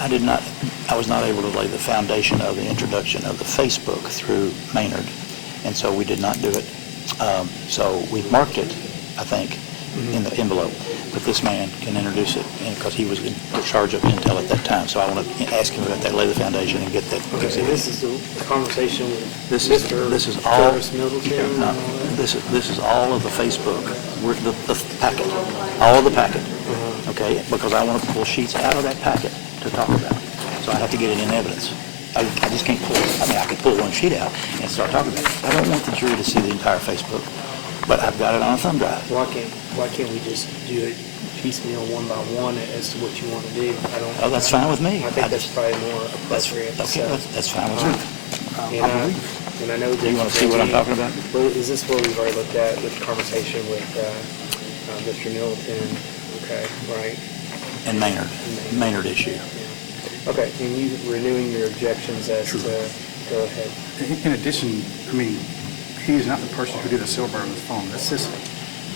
I was not able to lay the foundation of the introduction of the Facebook through Maynard, and so we did not do it. So we marked it, I think, in the envelope, but this man can introduce it because he was in charge of Intel at that time. So I want to ask him about that, lay the foundation, and get that. Okay, so this is the conversation with This is all. Jarvis Middleton. No, this is all of the Facebook, the packet, all of the packet. Okay, because I want to pull sheets out of that packet to talk about. So I have to get it in evidence. I just can't pull. I mean, I could pull one sheet out and start talking about it. I don't want the jury to see the entire Facebook, but I've got it on a thumb drive. Why can't we just do it piecemeal, one by one, as to what you want to do? Oh, that's fine with me. I think that's probably more appropriate. Okay, that's fine with me. And I know that. Do you want to see what I'm talking about? Well, is this what we've already looked at with the conversation with Mr. Middleton? Okay, right. And Maynard issue. Okay, and you renewing your objections as to, go ahead. In addition, I mean, he's not the person who did the cell bribe on his phone. That's Sisson.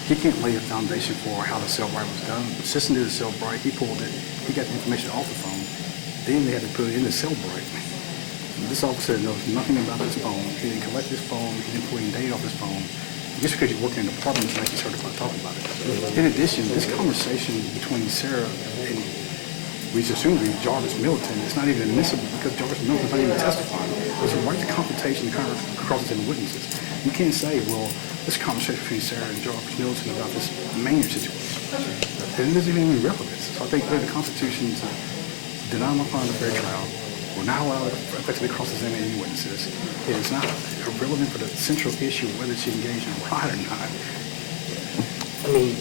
He can't lay a foundation for how the cell bribe was done. Sisson did the cell bribe. He pulled it. He got the information off the phone. Then they had to put it in the cell bribe. This officer knows nothing about this phone. He didn't collect his phone. He didn't pull any data off his phone. Just because you're working in the department doesn't make you certified to talk about it. In addition, this conversation between Sarah and we assume to be Jarvis Middleton, it's not even admissible because Jarvis Middleton's not even testifying. There's a right to confrontation and cross-examine witnesses. You can't say, well, this conversation between Sarah and Jarvis Middleton about this Maynard situation. And it doesn't even have relevance. So I think the Constitution to deny my client a fair trial, will not allow it to effectively cross-examine any witnesses. It is not relevant for the central issue of whether she engaged in a riot or not. I mean,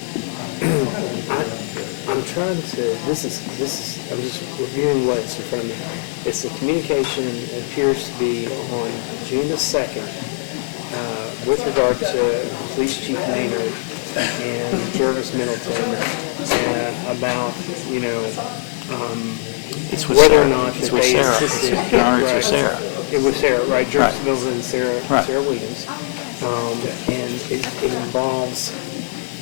I'm trying to, I'm just reviewing what's in front of me. It's the communication appears to be on June the 2nd with regard to Police Chief Maynard and Jarvis Middleton about, It's with whether Sarah. or not It's that with they Sarah. assisted. It's with Sarah. It was Sarah, right? Jarvis Right. Middleton and Sarah Right. Williams. And it involves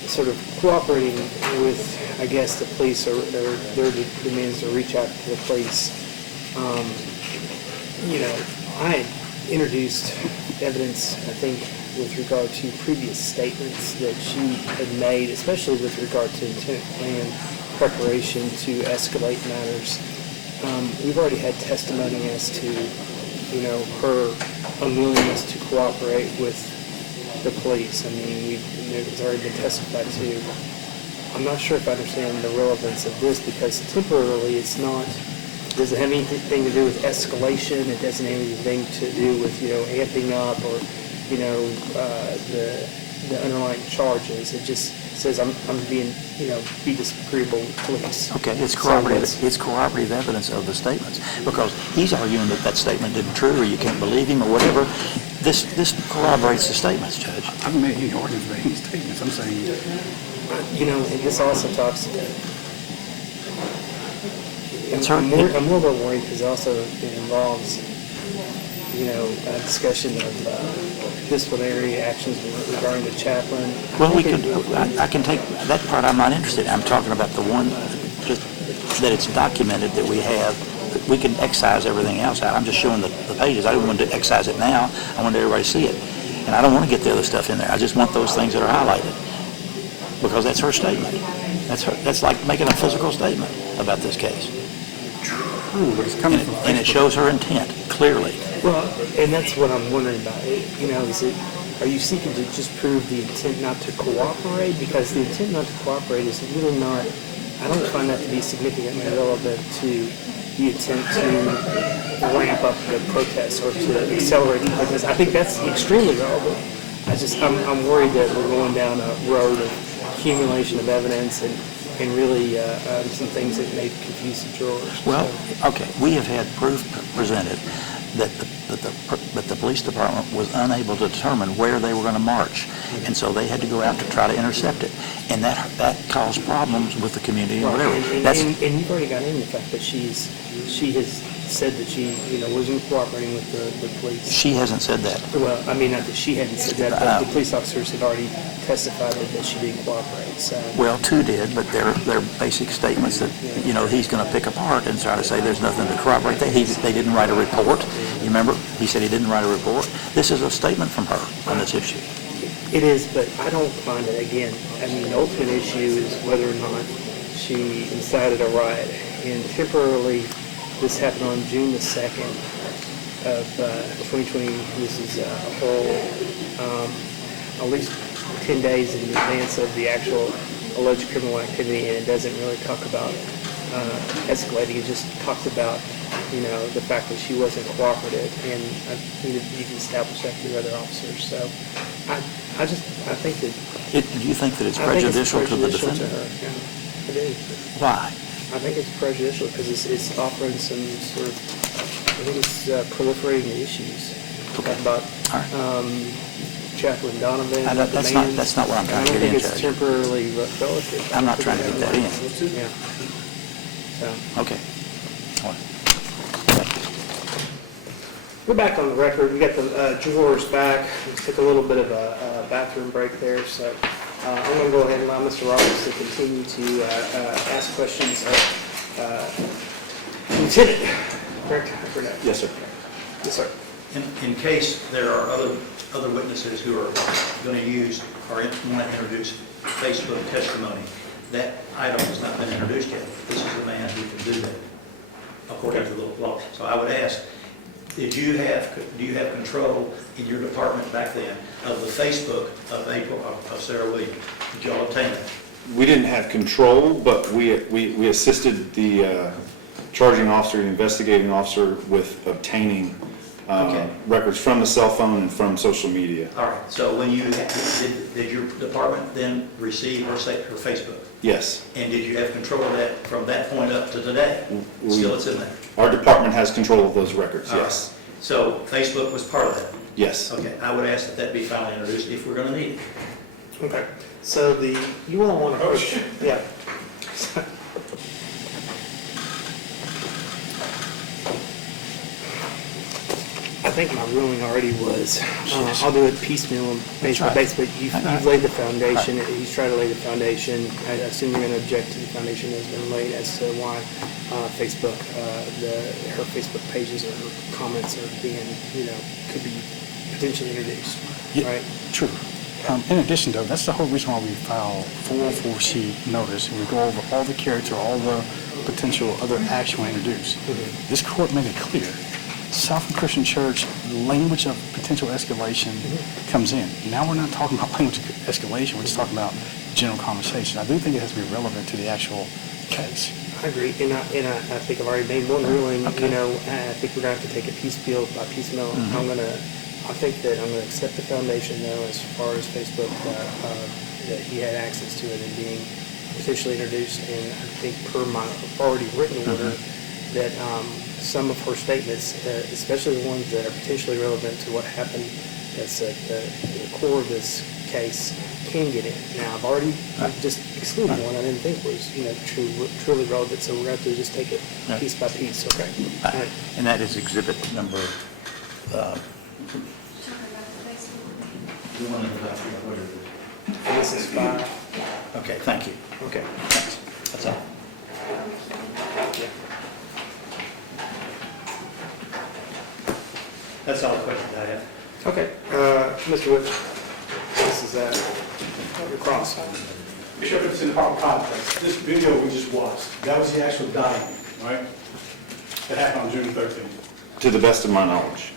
sort of cooperating with, I guess, the police or their demands to reach out to the police. I introduced evidence, I think, with regard to previous statements that she had made, especially with regard to intent plan preparation to escalate matters. We've already had testimony as to, her unwillingness to cooperate with the police. I mean, it's already been testified to. I'm not sure if I understand the relevance of this because temporarily it doesn't have anything to do with escalation. It doesn't have anything to do with, amping up or, the underlying charges. It just says I'm being, be disagreeable with police. Okay, it's corroborative evidence of the statements because he's arguing that statement isn't true or you can't believe him or whatever. This corroborates the statements, Judge. I haven't made any arguments about any statements. I'm saying, And this also talks. I'm more about worried because also it involves, a discussion of disciplinary actions regarding the chaplain. Well, I can take that part. I'm not interested. I'm talking about the one just that it's documented that we have. We can excise everything else out. I'm just showing the pages. I didn't want to excise it now. I wanted everybody to see it. And I don't want to get the other stuff in there. I just want those things that are highlighted because that's her statement. That's like making a physical statement about this case. true, but it's coming from And it shows her intent clearly. Well, and that's what I'm wondering about. Are you seeking to just prove the intent not to cooperate? Because the intent not to cooperate is really not, I don't find that to be significantly relevant to the intent to ramp up the protests or to accelerate the protests. I think that's extremely relevant. I'm worried that we're going down a road of accumulation of evidence and really some things that may confuse the jurors. Well, okay, we have had proof presented that the police department was unable to determine where they were going to march, and so they had to go out to try to intercept it, and that caused problems with the community and whatever. And you've already got in the fact that she has said that she, wasn't cooperating with the police. She hasn't said that. Well, I mean, not that she hadn't said that, but the police officers had already testified that she didn't cooperate, so. Well, two did, but they're basic statements that, he's going to pick apart and try to say there's nothing to corroborate that. They didn't write a report. You remember? He said he didn't write a report. This is a statement from her on this issue. It is, but I don't find it, again, I mean, the ultimate issue is whether or not she incited a riot. And temporarily, this happened on June the 2nd of 2020. This is a whole, at least 10 days in advance of the actual alleged criminal activity, and it doesn't really talk about escalating. It just talks about, the fact that she wasn't cooperative, and you can establish that through other officers. So I think that... Do you think that it's I think prejudicial to the prejudicial defendant? to her, yeah. I do. Why? I think it's prejudicial because it's offering some sort of, I think it's proliferating the issues. Okay. About All right. Chaplain Donovan. That's not what I'm trying to get in, I don't think it's Judge. temporarily relative. I'm not trying to get that in. Yeah. So, Okay. All right. we're back on the record. We got the jurors back. We took a little bit of a bathroom break there, so I'm going to go ahead and allow Mr. Roberts to continue to ask questions of Lieutenant. Correct? Yes, sir. Yes, sir. In case there are other witnesses who are going to use or want to introduce Facebook testimony, that item has not been introduced yet. This is the man who can do that, according to the law. So I would ask, do you have control in your department back then of the Facebook of Sarah Williams? Did y'all obtain that? We didn't have control, but we assisted the charging officer, the investigating officer with obtaining Okay. records from the cell phone and from social media. All right, so when did your department then receive her Facebook? Yes. And did you have control of that from that point up to today? Still it's in there? Our department has control of those records, All right. yes. So Facebook was part of that? Yes. Okay, I would ask that be finally introduced if we're going to need it. Okay. So you all want to... Yeah. I think my ruling already was, I'll do it piecemeal. Basically, you've laid the foundation. He's tried to lay the foundation. I assume you're going to object to the foundation that's been laid as to why Facebook, her Facebook pages or her comments are being, could be potentially introduced, right? True. In addition, though, that's the whole reason why we file 404C notice, and we go over all the character, all the potential other action we introduce. This court made it clear. Southland Christian Church, language of potential escalation comes in. Now we're not talking about language of escalation, we're just talking about general conversation. I do think it has to be relevant to the actual case. I agree, and I think I've already made one ruling. Okay. I think we're going to have to take it piecemeal by piecemeal. I think that I'm going to accept the foundation, though, as far as Facebook, that he had access to it and being potentially introduced. And I think per my already written order, that some of her statements, especially the ones that are potentially relevant to what happened, that's at the core of this case, can get in. Now, I've just excluded one I didn't think was, truly relevant, so we're going to have to just take it piece by piece, okay? All right. And that is exhibit number... This is 5. Okay, thank you. Okay. Thanks. That's all. Yeah. That's all the questions I have. Okay, Mr. Whip, this is your cross. Bishop, it's in the proper context. This video we just watched, that was the actual document, right? That happened on June 13th. To the best of my knowledge.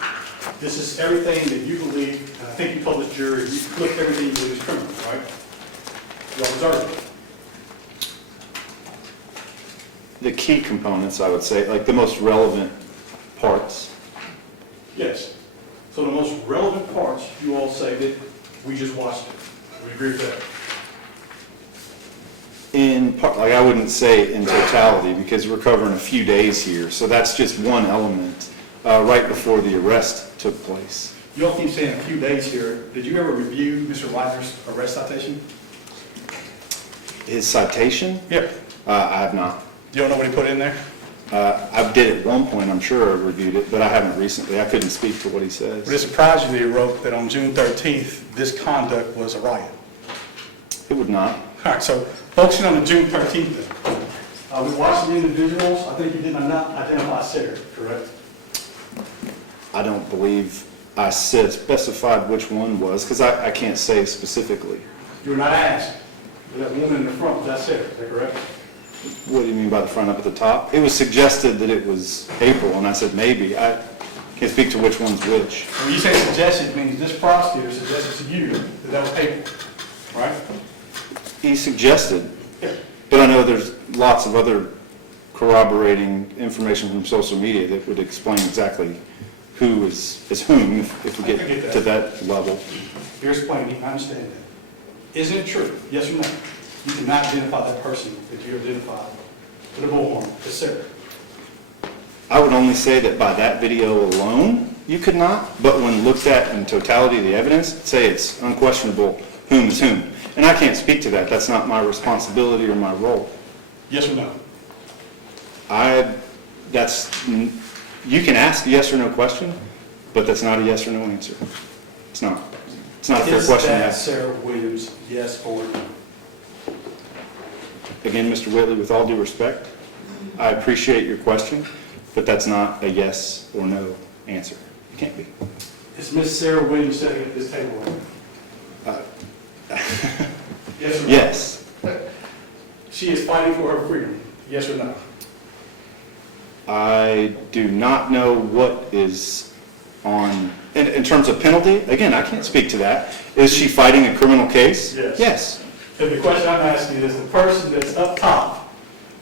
This is everything that you believe, and I think you told this jury, you flipped everything you believe is criminal, right? You observed it. The key components, I would say, like the most relevant parts. Yes. So the most relevant parts, you all say that we just watched it. We agree with that? In part, like I wouldn't say in totality because we're covering a few days here, so that's just one element right before the arrest took place. You all keep saying a few days here. Did you ever review Mr. Leitner's arrest citation? His citation? Yeah. I have not. You don't know what he put in there? I did at one point, I'm sure I reviewed it, but I haven't recently. I couldn't speak to what he says. Would it surprise you that he wrote that on June 13th, this conduct was a riot? It would not. All right, so focusing on the June 13th then. We watched the individuals. I think you did not identify Sarah, correct? I don't believe I said, specified which one was, because I can't say specifically. You were not asked. That woman in the front, was that Sarah, is that correct? What do you mean by the front up at the top? It was suggested that it was April, and I said maybe. I can't speak to which one's which. When you say suggested, it means this prosecutor suggested to you that that was April, right? He suggested, Yeah. but I know there's lots of other corroborating information from social media that would explain exactly who is whom if we I get get that. to that level. You're explaining, I understand that. Isn't it true, yes or no? You did not identify that person that you identified with a bullhorn as Sarah. I would only say that by that video alone, you could not, but when looked at in totality of the evidence, say it's unquestionable whom is whom. And I can't speak to that. That's not my responsibility or my role. Yes or no? You can ask a yes or no question, but that's not a yes or no answer. It's not. It's not a fair question to Is that ask. Sarah Williams, yes or no? Again, Mr. Whitley, with all due respect, I appreciate your question, but that's not a yes or no answer. It can't be. Is Miss Sarah Williams sitting at this table right now? Yes or no? Yes. She is fighting for her freedom, yes or no? I do not know what is on, in terms of penalty, again, I can't speak to that. Is she fighting a criminal case? Yes. Yes. And the question I'm asking is, the person that's up top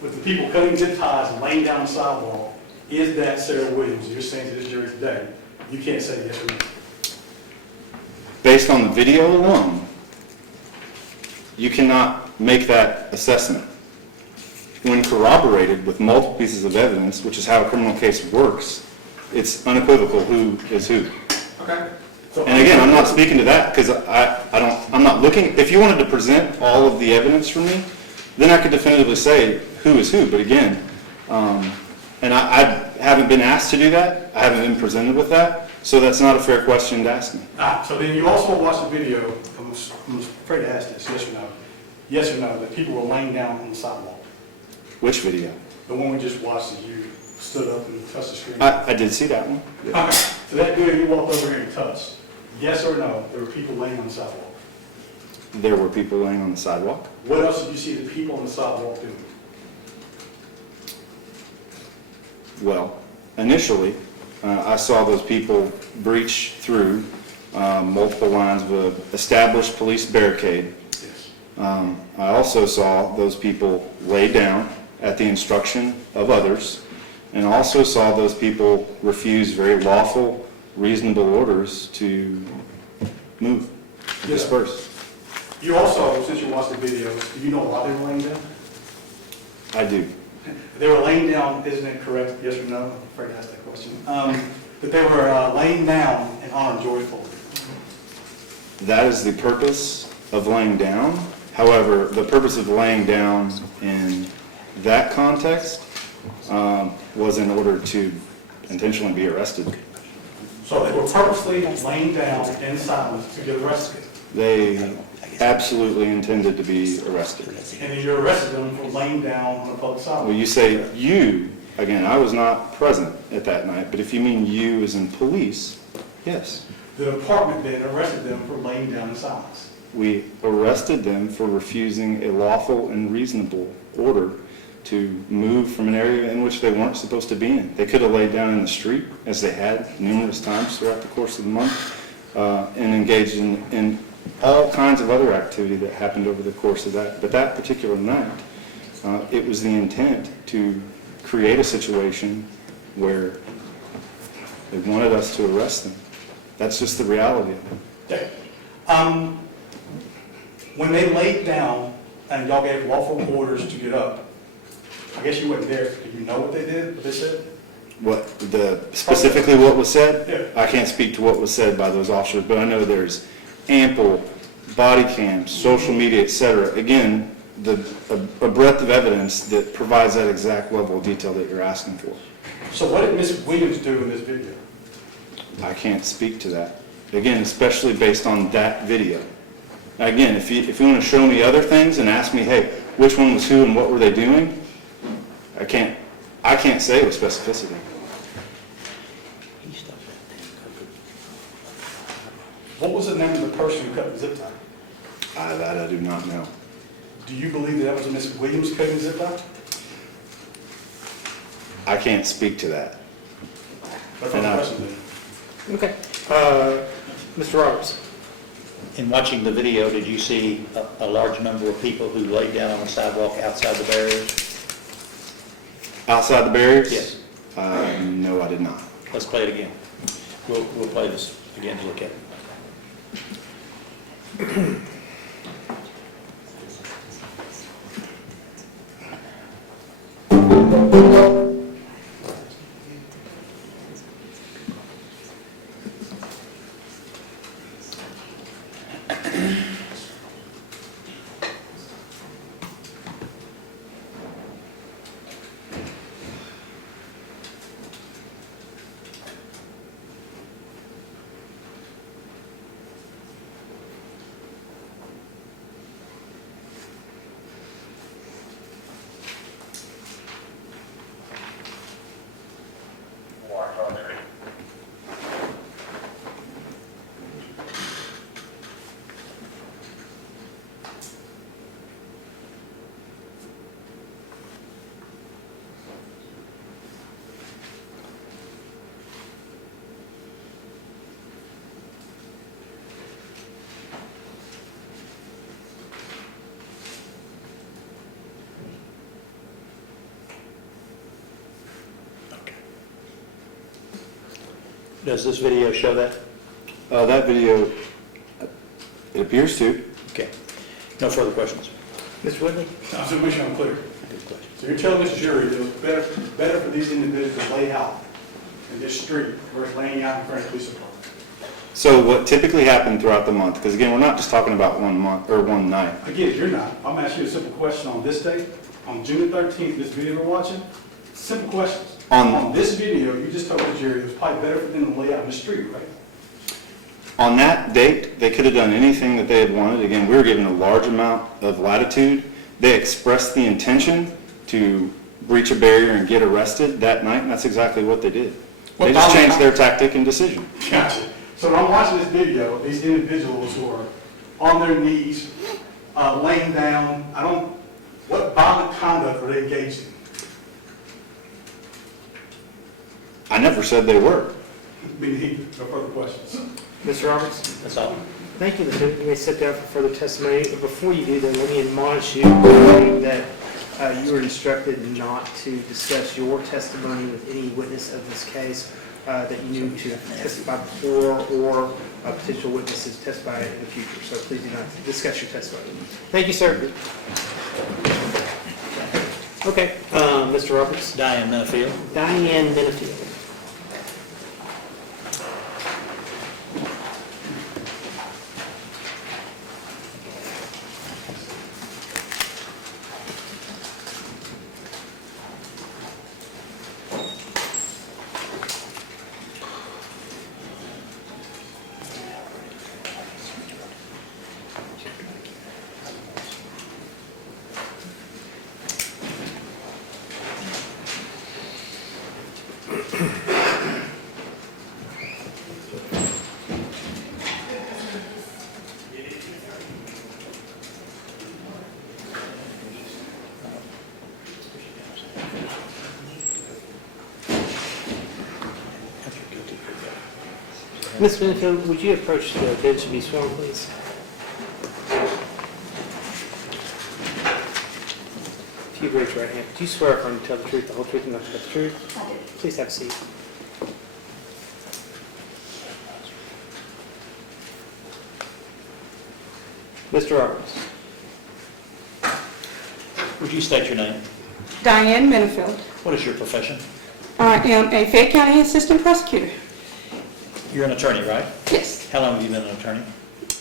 with the people cutting zip ties and laying down the sidewalk, is that Sarah Williams? You're saying to this jury today, you can't say yes or no. Based on the video alone, you cannot make that assessment. When corroborated with multiple pieces of evidence, which is how a criminal case works, it's unequivocal who is who. Okay. So And again, I'm not speaking to that because I'm not looking, if you wanted to present all of the evidence for me, then I could definitively say who is who. But again, and I haven't been asked to do that. I haven't been presented with that. So that's not a fair question to ask me. So then you also watched the video, I'm afraid to ask this, yes or no? Yes or no, that people were laying down on the sidewalk? Which video? The one we just watched, that you stood up and touched the screen? I did see that one. Okay, so that video you walked over here and touched, yes or no, there were people laying on the sidewalk? There were people laying on the sidewalk. What else did you see the people on the sidewalk doing? Well, initially, I saw those people breach through multiple lines of an established police barricade. Yes. I also saw those people lay down at the instruction of others, and also saw those people refuse very lawful, reasonable orders to move, disperse. You also, since you watched the video, do you know why they were laying down? I do. They were laying down, isn't it correct, yes or no? I'm afraid to ask that question. That they were laying down in honor of George Floyd. That is the purpose of laying down. However, the purpose of laying down in that context was in order to intentionally be arrested. So they were purposely laying down in silence to get arrested. They absolutely intended to be arrested. And then you arrested them for laying down on a public sidewalk. Well, you say you, again, I was not present at that night, but if you mean you as in police, yes. The department then arrested them for laying down in silence. We arrested them for refusing a lawful and reasonable order to move from an area in which they weren't supposed to be in. They could have laid down in the street, as they had numerous times throughout the course of the month, and engaged in all kinds of other activity that happened over the course of that. But that particular night, it was the intent to create a situation where they wanted us to arrest them. That's just the reality of it. Okay. When they laid down and y'all gave lawful orders to get up, I guess you weren't there. Do you know what they did, what they said? Specifically what was said? Yeah. I can't speak to what was said by those officers, but I know there's ample body cams, social media, et cetera. Again, a breadth of evidence that provides that exact level of detail that you're asking for. So what did Ms. Williams do in this video? I can't speak to that. Again, especially based on that video. Again, if you want to show me other things and ask me, hey, which one was who and what were they doing, I can't say with specificity. What was the name of the person who cut the zip tie? That I do not know. Do you believe that was Ms. Williams cutting the zip tie? I can't speak to that. That's my And I- question then. Okay. Mr. Roberts? In watching the video, did you see a large number of people who laid down on the sidewalk outside the barriers? Outside the barriers? Yes. No, I did not. Let's play it again. We'll play this again to look at it. Does this video show that? That video, it appears to. Okay. No further questions? Mr. Woodley? I'm just making sure I'm clear. Good question. So you're telling this jury that it was better for these individuals to lay out in this street versus laying out in front of the police department? So what typically happened throughout the month, because again, we're not just talking about 1 month or 1 night. I get it, you're not. I'm asking you a simple question on this date, on June the 13th, this video we're watching. Simple questions. On this video, you just told the jury it was probably better for them to lay out in the street, right? On that date, they could have done anything that they had wanted. Again, we were given a large amount of latitude. They expressed the intention to breach a barrier and get arrested that night, and that's exactly what they did. They just changed their tactic and decision. Gotcha. So when I'm watching this video, these individuals who are on their knees, laying down, what violent conduct are they engaged in? I never said they were. No further questions. Mr. Roberts? That's all. Thank you, Lieutenant. You may sit down for further testimony. But before you do that, let me admonish you that you were instructed not to discuss your testimony with any witness of this case that you knew to testify before or potential witnesses testify in the future. So please do not discuss your testimony. Thank you, sir. Okay, Mr. Roberts. Diane Minifield. Diane Minifield. Ms. Minifield, would you approach the bench and be sworn, please? If you raise your right hand, do you swear affirm to tell the truth, the whole truth, and nothing but the truth? I do. Please have a seat. Mr. Roberts. Would you state your name? Diane Minifield. What is your profession? I am a Fayette County Assistant Prosecutor. You're an attorney, right? Yes. How long have you been an attorney?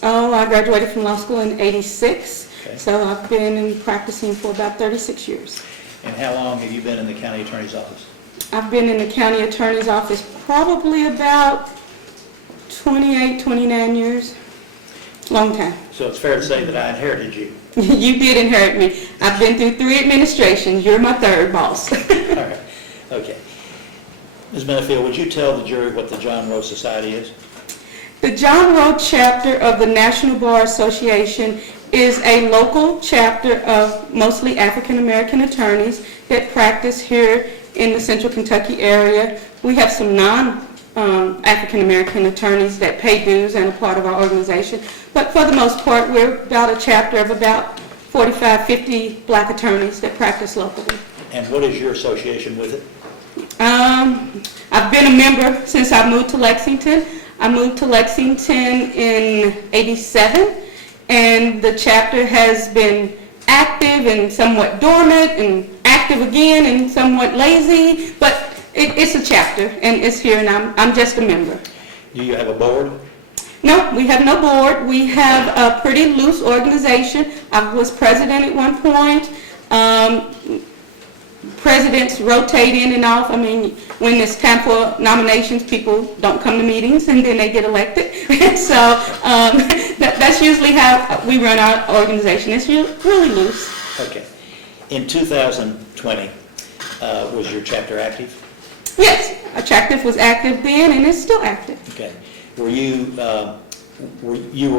Oh, I graduated from law school in '86. Okay. So I've been practicing for about 36 years. And how long have you been in the county attorney's office? I've been in the county attorney's office probably about 28, 29 years. Long time. So it's fair to say that I inherited you. You did inherit me. I've been through 3 administrations. You're my 3rd boss. All right, okay. Ms. Minifield, would you tell the jury what the John Rowe Society is? The John Rowe chapter of the National Bar Association is a local chapter of mostly African American attorneys that practice here in the Central Kentucky area. We have some non-African American attorneys that pay dues and are part of our organization. But for the most part, we're about a chapter of about 45, 50 black attorneys that practice locally. And what is your association with it? I've been a member since I moved to Lexington. I moved to Lexington in '87, and the chapter has been active and somewhat dormant and active again and somewhat lazy, but it's a chapter and it's here, and I'm just a member. Do you have a board? No, we have no board. We have a pretty loose organization. I was president at one point. Presidents rotate in and off. I mean, when it's time for nominations, people don't come to meetings and then they get elected. So that's usually how we run our organization. It's really loose. Okay. In 2020, was your chapter active? Yes, Attractive was active then and it's still active. Okay. Were you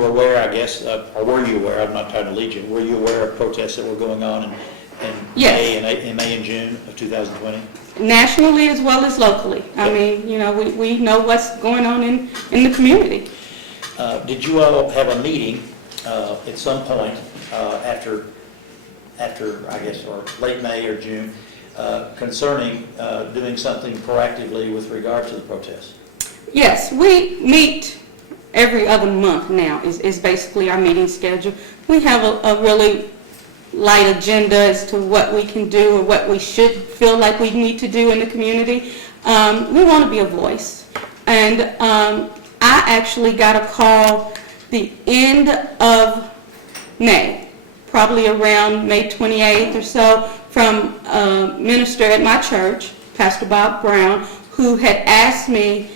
aware, I guess, or were you aware, I'm not trying to lead you, were you aware of protests that were going on in Yes. May and June of 2020? Nationally as well as locally. I mean, you know, we know what's going on in the community. Did you all have a meeting at some point after, I guess, or late May or June, concerning doing something proactively with regard to the protests? Yes, we meet every other month now is basically our meeting schedule. We have a really light agenda as to what we can do or what we should feel like we need to do in the community. We want to be a voice. And I actually got a call the end of May, probably around May 28th or so, from a minister at my church, Pastor Bob Brown, who had asked me,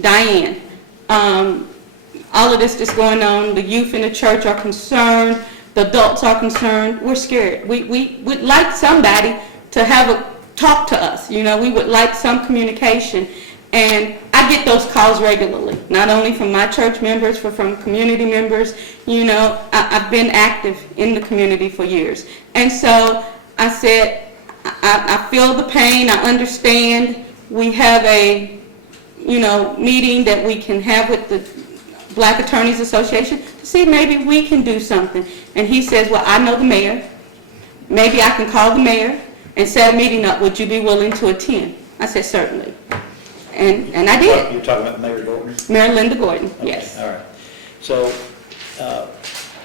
Diane, all of this that's going on, the youth in the church are concerned, the adults are concerned, we're scared. We would like somebody to have a talk to us, you know, we would like some communication. And I get those calls regularly, not only from my church members, but from community members. You know, I've been active in the community for years. And so I said, I feel the pain, I understand. We have a, you know, meeting that we can have with the Black Attorneys Association to see maybe we can do something. And he says, well, I know the mayor. Maybe I can call the mayor and set a meeting up. Would you be willing to attend? I said, certainly. And I did. You're talking about Mayor Gordon? Mayor Linda Gordon, Okay, yes. all right. So,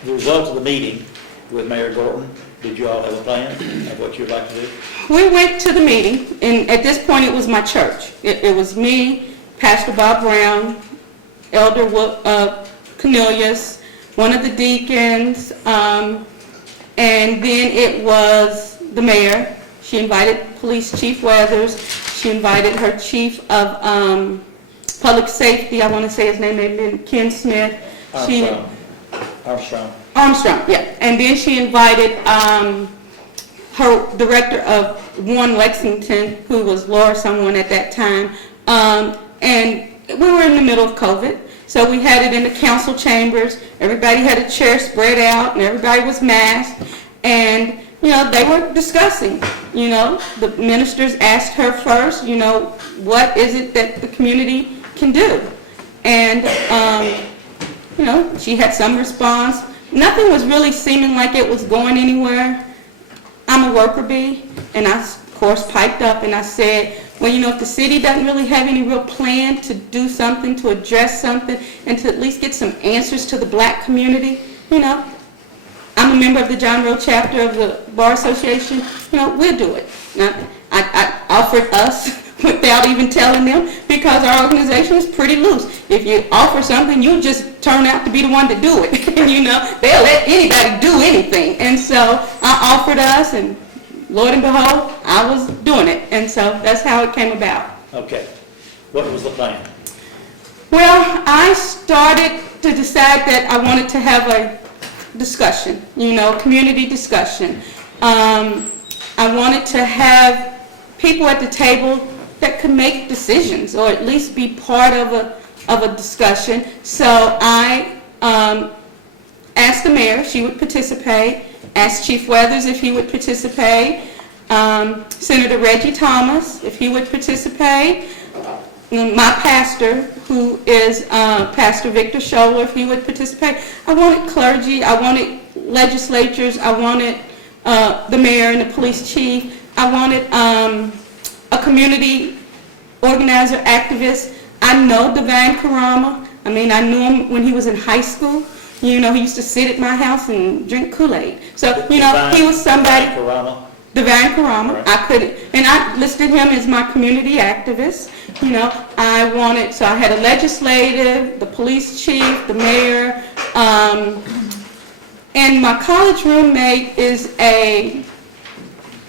the result of the meeting with Mayor Gordon, did you all have a plan of what you'd like to do? We went to the meeting, and at this point it was my church. It was me, Pastor Bob Brown, Elder Cornelius, one of the deacons, and then it was the mayor. She invited Police Chief Weathers. She invited her chief of public safety, I want to say his name may have been Ken Smith. Armstrong, yeah. And then she invited her director of One Lexington, who was Laura someone at that time. And we were in the middle of COVID, so we had it in the council chambers. Everybody had a chair spread out, and everybody was masked. And you know, they were discussing, you know, the ministers asked her first, you know, what is it that the community can do? And, you know, she had some response. Nothing was really seeming like it was going anywhere. I'm a worker bee, and I, of course, piped up and I said, well, you know, if the city doesn't really have any real plan to do something, to address something, and to at least get some answers to the black community, you know, I'm a member of the John Rowe chapter of the Bar Association, you know, we'll do it. Now, I offered us without even telling them, because our organization is pretty loose. If you offer something, you'll just turn out to be the one to do it. And they'll let anybody do anything. And so I offered us, and Lord and behold, I was doing it. And so that's how it came about. Okay. What was the plan? Well, I started to decide that I wanted to have a discussion, community discussion. I wanted to have people at the table that could make decisions, or at least be part of a discussion. So I asked the mayor if she would participate, asked Chief Weathers if he would participate, Senator Reggie Thomas if he would participate, my pastor, who is Pastor Victor Scholler, if he would participate. I wanted clergy, I wanted legislatures, I wanted the mayor and the police chief. I wanted a community organizer, activist. I know Divine Karama. I knew him when he was in high school. He used to sit at my house and drink Kool-Aid. So, he was somebody. Divine Karama. I listed him as my community activist. So I had a legislative, the police chief, the mayor, and my college roommate is a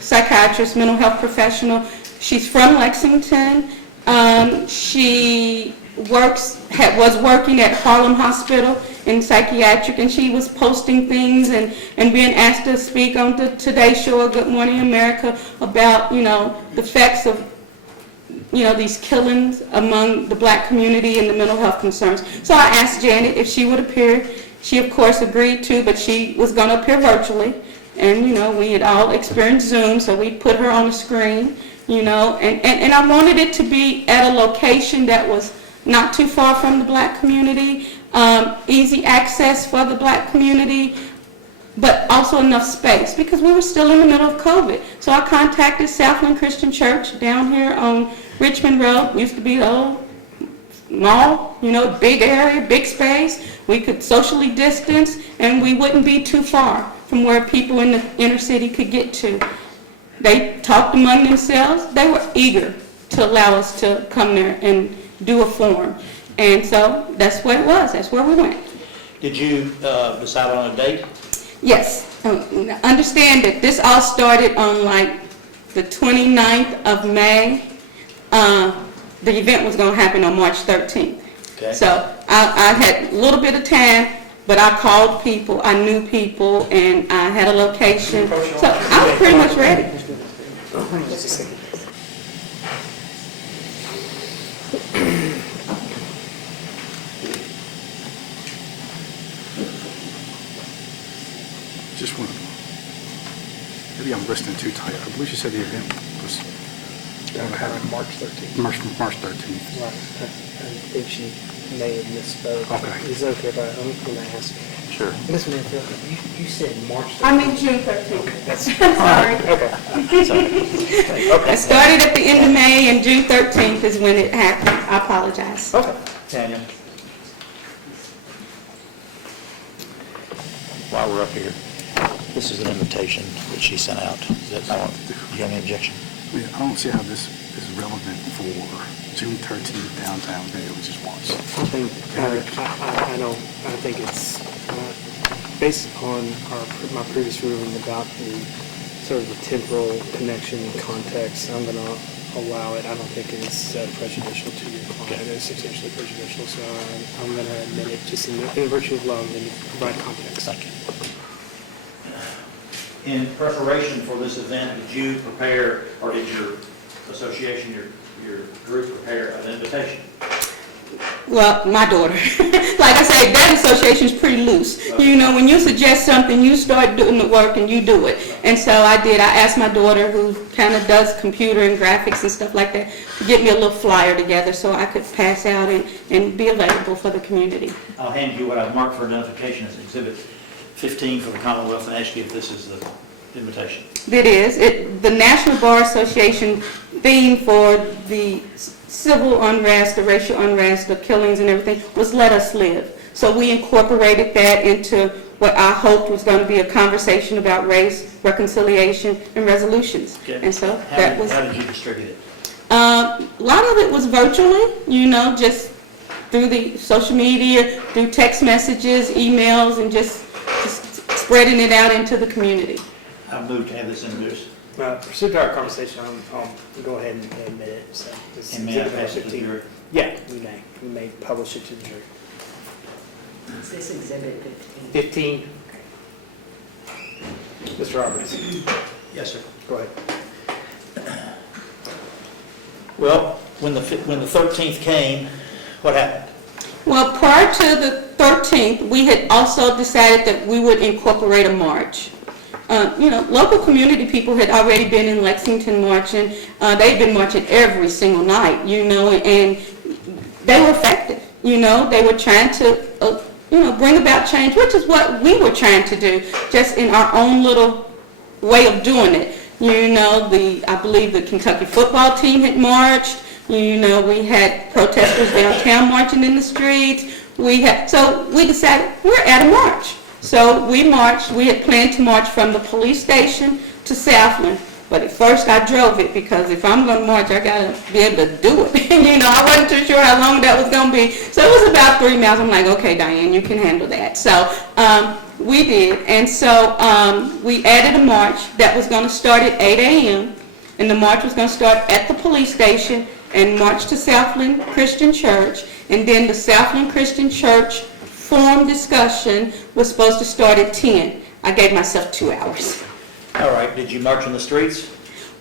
psychiatrist, mental health professional. She's from Lexington. She was working at Harlem Hospital in psychiatric, and she was posting things and being asked to speak on the Today Show, Good Morning America, about, the effects of, these killings among the black community and the mental health concerns. So I asked Janet if she would appear. She, of course, agreed to, but she was going to appear virtually. And, we had all experienced Zoom, so we put her on the screen, and I wanted it to be at a location that was not too far from the black community, easy access for the black community, but also enough space, because we were still in the middle of COVID. So I contacted Southland Christian Church down here on Richmond Road. Used to be the old mall, big area, big space. We could socially distance, and we wouldn't be too far from where people in the inner city could get to. They talked among themselves. They were eager to allow us to come there and do a forum. And so that's what it was. That's where we went. Did you decide on a date? Yes. Understand that this all started on the 29th of May. The event was going to happen on March 13th. Okay. So I had a little bit of time, but I called people, I knew people, and I had a location. So I was pretty much ready. Just one. Maybe I'm listening too tight. I believe you said the event was March 13th. March 13th. Right. I think she may have misspoke. Okay. Is it okay if I'm going to ask? Sure. Ms. Manfield, you said March 13th. I mean June 13th. That's Sorry. okay. I started at the end of May, and June 13th is when it happened. I apologize. Okay. Tanya? While we're up here, this is an invitation that she sent out. Do you have any objection? Yeah, I don't see how this is relevant for June 13th downtown day, we just watched. I think it's based upon my previous ruling about the sort of the temporal connection and context. I'm going to allow it. I don't think it's prejudicial to your client. It's substantially prejudicial, so I'm going to admit it just in virtue of law and then provide context. Thank you. In preparation for this event, did you prepare, or did your association, your group prepare an invitation? Well, my daughter. Like I said, that association's pretty loose. When you suggest something, you start doing the work and you do it. And so I did. I asked my daughter, who kind of does computer and graphics and stuff like that, to get me a little flyer together so I could pass out and be available for the community. I'll hand you what I've marked for identification as Exhibit 15 for the Commonwealth and ask you if this is the invitation. It is. The National Bar Association theme for the civil unrest, the racial unrest, the killings and everything was Let Us Live. So we incorporated that into what I hoped was going to be a conversation about race, reconciliation, and resolutions. Okay. And so How that was... How did you distribute it? A lot of it was virtually, just through the social media, through text messages, emails, and just spreading it out into the community. I move to have this introduced. Pursuant to our conversation, I'll go ahead and admit it, so. it's And may I exhibit pass it to the 15. jury? Yeah, we may publish it to the jury. Is this exhibit 15? 15. Mr. Roberts, Yes, sir. go ahead. Well, when the 13th came, what happened? Well, prior to the 13th, we had also decided that we would incorporate a march. Local community people had already been in Lexington marching. They'd been marching every single night, and they were effective. They were trying to, bring about change, which is what we were trying to do, just in our own little way of doing it. I believe the Kentucky football team had marched. We had protesters downtown marching in the streets. So we decided we're at a march. So we marched. We had planned to march from the police station to Southland. But at first I drove it because if I'm going to march, I got to be able to do it. I wasn't too sure how long that was going to be. So it was about 3 miles. I'm like, okay, Diane, you can handle that. So we did. And so we added a march that was going to start at 8 a.m. And the march was going to start at the police station and march to Southland Christian Church. And then the Southland Christian Church forum discussion was supposed to start at 10. I gave myself 2 hours. All right, did you march on the streets?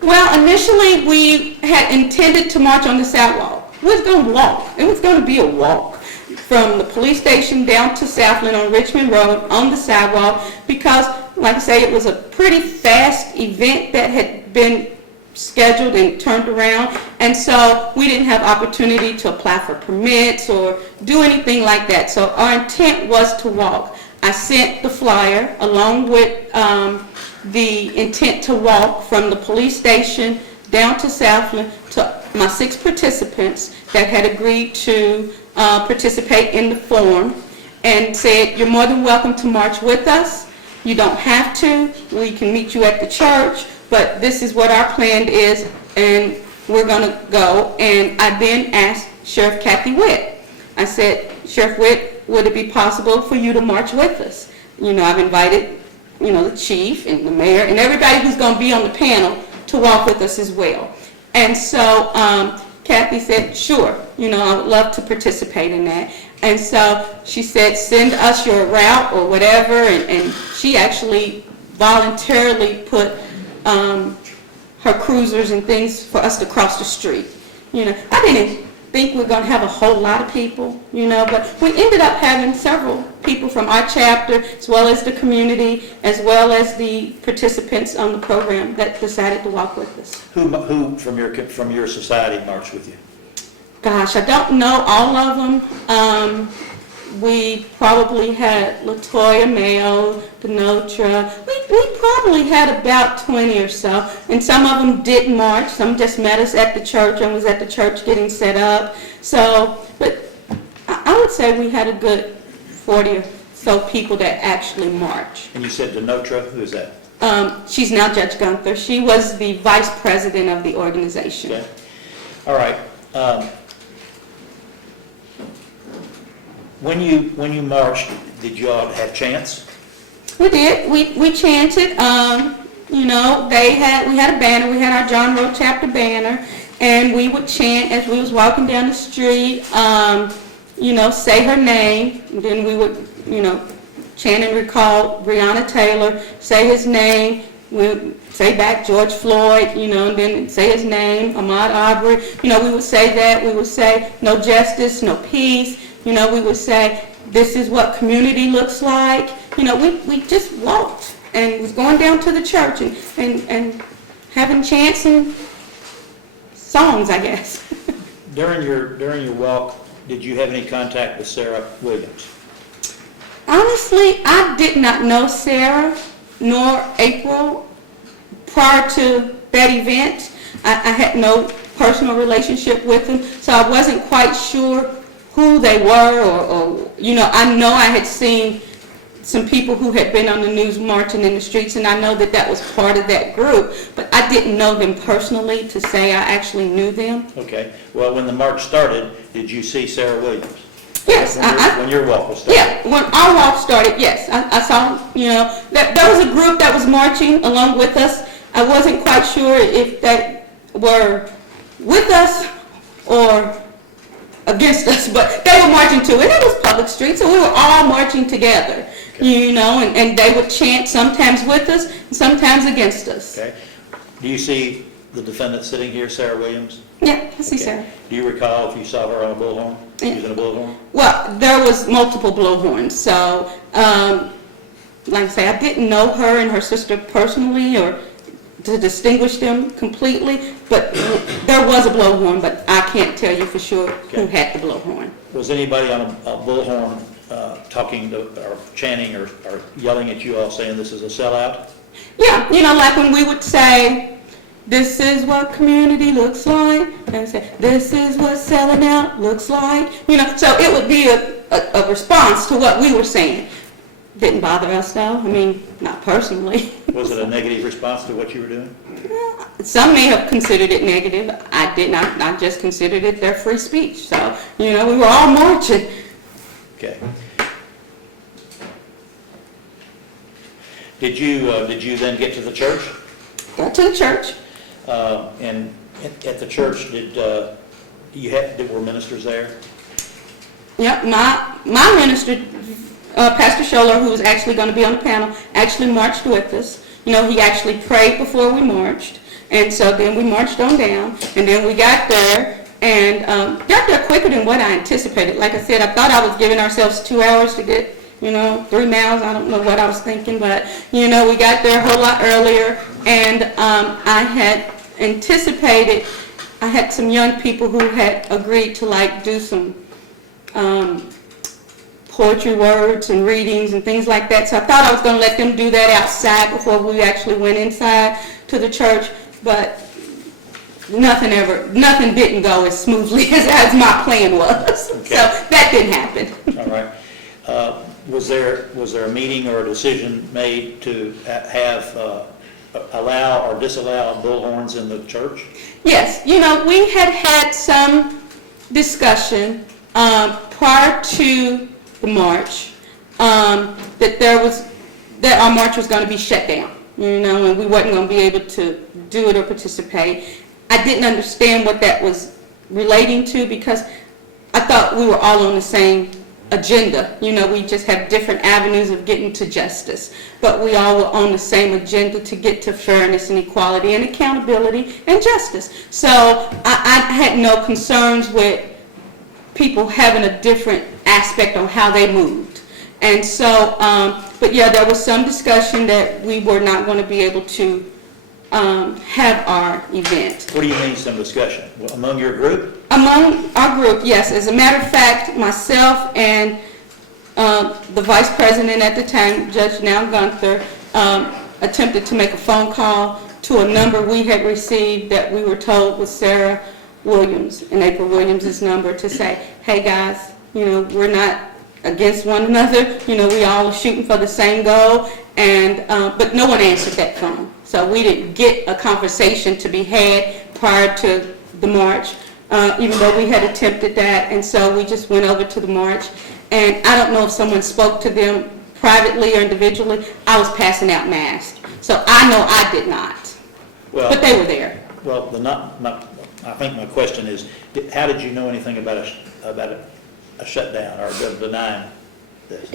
Well, initially we had intended to march on the sidewalk. We was going to walk. It was going to be a walk from the police station down to Southland on Richmond Road on the sidewalk because, like I say, it was a pretty fast event that had been scheduled and turned around, and so we didn't have opportunity to apply for permits or do anything like that. So our intent was to walk. I sent the flyer along with the intent to walk from the police station down to Southland to my 6 participants that had agreed to participate in the forum and said, you're more than welcome to march with us. You don't have to. We can meet you at the church, but this is what our plan is, and we're going to go. And I then asked Sheriff Kathy Witt. I said, Sheriff Witt, would it be possible for you to march with us? I've invited, the chief and the mayor and everybody who's going to be on the panel to walk with us as well. And so Kathy said, sure, I would love to participate in that. And so she said, send us your route or whatever, and she actually voluntarily put her cruisers and things for us to cross the street. I didn't think we're going to have a whole lot of people, but we ended up having several people from our chapter, as well as the community, as well as the participants on the program that decided to walk with us. Who from your society marched with you? Gosh, I don't know all of them. We probably had LaToya Mayo, Denotra. We probably had about 20 or so. And some of them didn't march. Some just met us at the church and was at the church getting set up. So, but I would say we had a good 40 or so people that actually marched. And you said Denotra, who is that? She's now Judge Gunther. She was the vice president of the organization. Okay. All right. When you marched, did you all have chants? We did. We chanted. We had a banner. We had our John Road chapter banner, and we would chant as we was walking down the street. Say her name. And then we would, chant and recall Breonna Taylor. Say his name. We would say back George Floyd. And then say his name, Ahmaud Arbery. We would say that. We would say no justice, no peace. We would say, this is what community looks like. We just walked and was going down to the church and having chants and songs, I guess. During your walk, did you have any contact with Sarah Williams? Honestly, I did not know Sarah nor April prior to that event. I had no personal relationship with them, so I wasn't quite sure who they were, or I know I had seen some people who had been on the news marching in the streets, and I know that that was part of that group, but I didn't know them personally to say I actually knew them. Okay, well, when the march started, did you see Sarah Williams? Yes, When your walk was started? yeah, when our walk started, yes, I saw, that there was a group that was marching along with us. I wasn't quite sure if they were with us or against us, but they were marching too, and it was public street, so we were all marching together, and they would chant sometimes with us, and sometimes against us. Okay. Do you see the defendant sitting here, Sarah Williams? Yeah, I see, Okay. Sarah. Do you recall if you saw her on a bullhorn? Yeah. Using a bullhorn? Well, there was multiple blowhorns, so, like I say, I didn't know her and her sister personally or to distinguish them completely, but there was a blowhorn, but I can't tell you for sure who Okay. had the blowhorn. Was anybody on a bullhorn talking to, or chanting or yelling at you all saying this is a sellout? Yeah, like when we would say, this is what community looks like, and say, this is what selling out looks like, so it would be a response to what we were saying. Didn't bother us though, not personally. Was it a negative response to what you were doing? Some may have considered it negative. I did not. I just considered it their free speech. So, we were all marching. Okay. Did you then get to the church? Got to the church. And at the church, were ministers there? Yep, my minister, Pastor Scholler, who was actually going to be on the panel, actually marched with us. He actually prayed before we marched. And so then we marched on down, and then we got there, and got there quicker than what I anticipated. Like I said, I thought I was giving ourselves 2 hours to get, 3 miles. I don't know what I was thinking, but, we got there a whole lot earlier, and I had anticipated, I had some young people who had agreed to do some poetry words and readings and things like that. So I thought I was going to let them do that outside before we actually went inside to the church, but nothing didn't go as smoothly as my plan was. Okay. So that didn't happen. All right. Was there a meeting or a decision made to have, allow or disallow bullhorns in the church? Yes, we had some discussion prior to the march that our march was going to be shut down, and we wasn't going to be able to do it or participate. I didn't understand what that was relating to because I thought we were all on the same agenda. We just have different avenues of getting to justice, but we all were on the same agenda to get to fairness and equality and accountability and justice. So I had no concerns with people having a different aspect on how they moved. And so, but yeah, there was some discussion that we were not going to be able to have our event. What do you mean some discussion? Among your group? Among our group, yes. As a matter of fact, myself and the vice president at the time, Judge Now Gunther, attempted to make a phone call to a number we had received that we were told was Sarah Williams and April Williams' number to say, hey guys, we're not against one another, we all are shooting for the same goal, and but no one answered that phone. So we didn't get a conversation to be had prior to the march, even though we had attempted that, and so we just went over to the march, and I don't know if someone spoke to them privately or individually. I was passing out masks, so I know I did not, but they were there. Well, I think my question is, how did you know anything about a shutdown or denying this?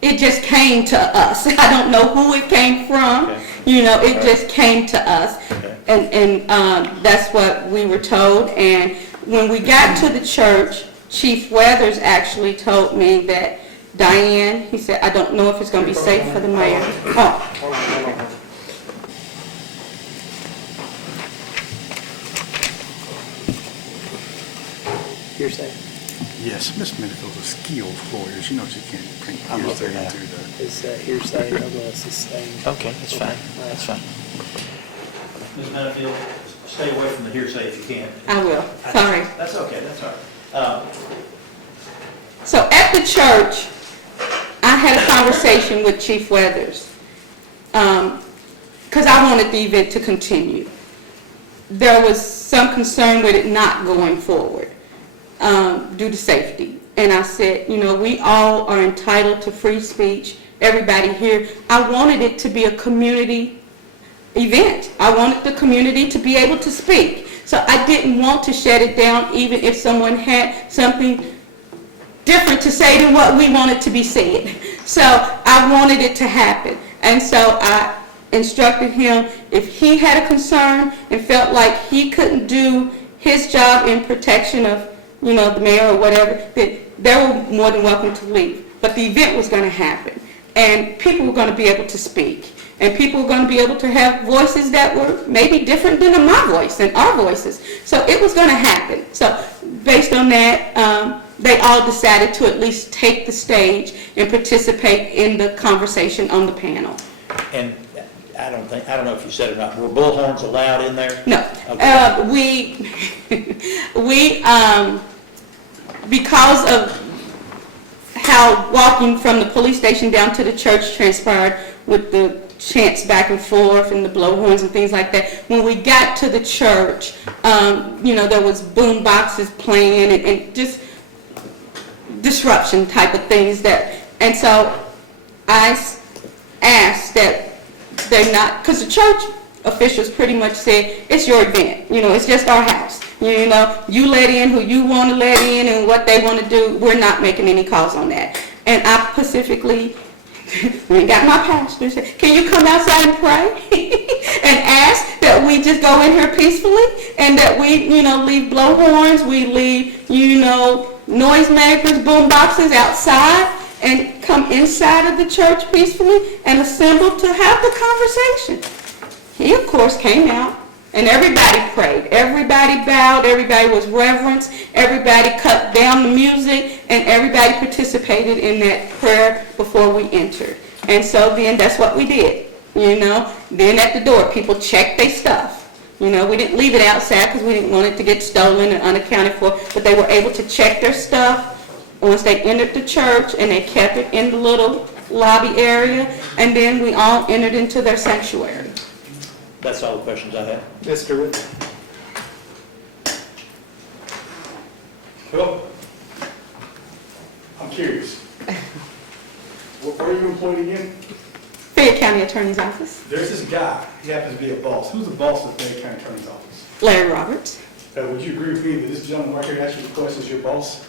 It just came to us. I don't know who it came from. Okay. It just came to us. Okay. And that's what we were told. And when we got to the church, Chief Weathers actually told me that, Diane, he said, I don't know if it's going to be safe for the mayor. Oh. Hearsay. Yes, Ms. Minifield's a skilled lawyer. She knows she can't bring I'm hearsay looking at into the... Is hearsay unless sustained. Okay, that's fine, that's fine. Ms. Benefield, stay away from the hearsay if you can. I will. Sorry. That's okay, that's all right. So at the church, I had a conversation with Chief Weathers, because I wanted the event to continue. There was some concern with it not going forward due to safety. And I said, we all are entitled to free speech, everybody here. I wanted it to be a community event. I wanted the community to be able to speak. So I didn't want to shut it down even if someone had something different to say than what we wanted to be said. So I wanted it to happen. And so I instructed him, if he had a concern and felt like he couldn't do his job in protection of, the mayor or whatever, then they were more than welcome to leave. But the event was going to happen. And people were going to be able to speak. And people were going to be able to have voices that were maybe different than my voice and our voices. So it was going to happen. So based on that, they all decided to at least take the stage and participate in the conversation on the panel. And I don't know if you said it or not, were bullhorns allowed in there? No. Okay. Because of how walking from the police station down to the church transpired with the chants back and forth and the blowhorns and things like that, when we got to the church, there was boom boxes playing and just disruption type of things and so I asked that they're not, because the church officials pretty much said, it's your event, it's just our house. You let in who you want to let in and what they want to do. We're not making any calls on that. And I specifically got my pastor said, can you come outside and pray? And ask that we just go in here peacefully and that we, leave blowhorns, we leave, noisemakers, boom boxes outside and come inside of the church peacefully and assemble to have the conversation. He, of course, came out. And everybody prayed, everybody bowed, everybody was reverenced, everybody cut down the music, and everybody participated in that prayer before we entered. And so then that's what we did, Then at the door, people checked their stuff. We didn't leave it outside because we didn't want it to get stolen and unaccounted for, but they were able to check their stuff once they entered the church, and they kept it in the little lobby area, and then we all entered into their sanctuary. That's all the questions I have. Mr. Wood? Well, I'm curious. Where are you employed again? Fayette County Attorney's Office. There's this guy, he happens to be a boss. Who's the boss of the Fayette County Attorney's Office? Larry Roberts. Would you agree with me that this gentleman right here actually requests is your boss?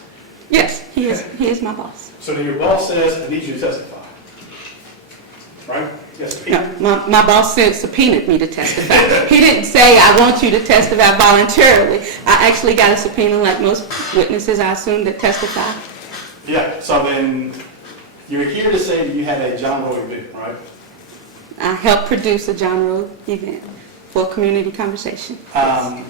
Yes, he is my boss. So then your boss says, I need you to testify. Right? Yes. No, my boss subpoenaed me to testify. He didn't say, I want you to testify voluntarily. I actually got a subpoena like most witnesses, I assume, that testify. Yeah, so then you're here to say that you had a John Rowe event, right? I helped produce a John Rowe event for a community conversation. And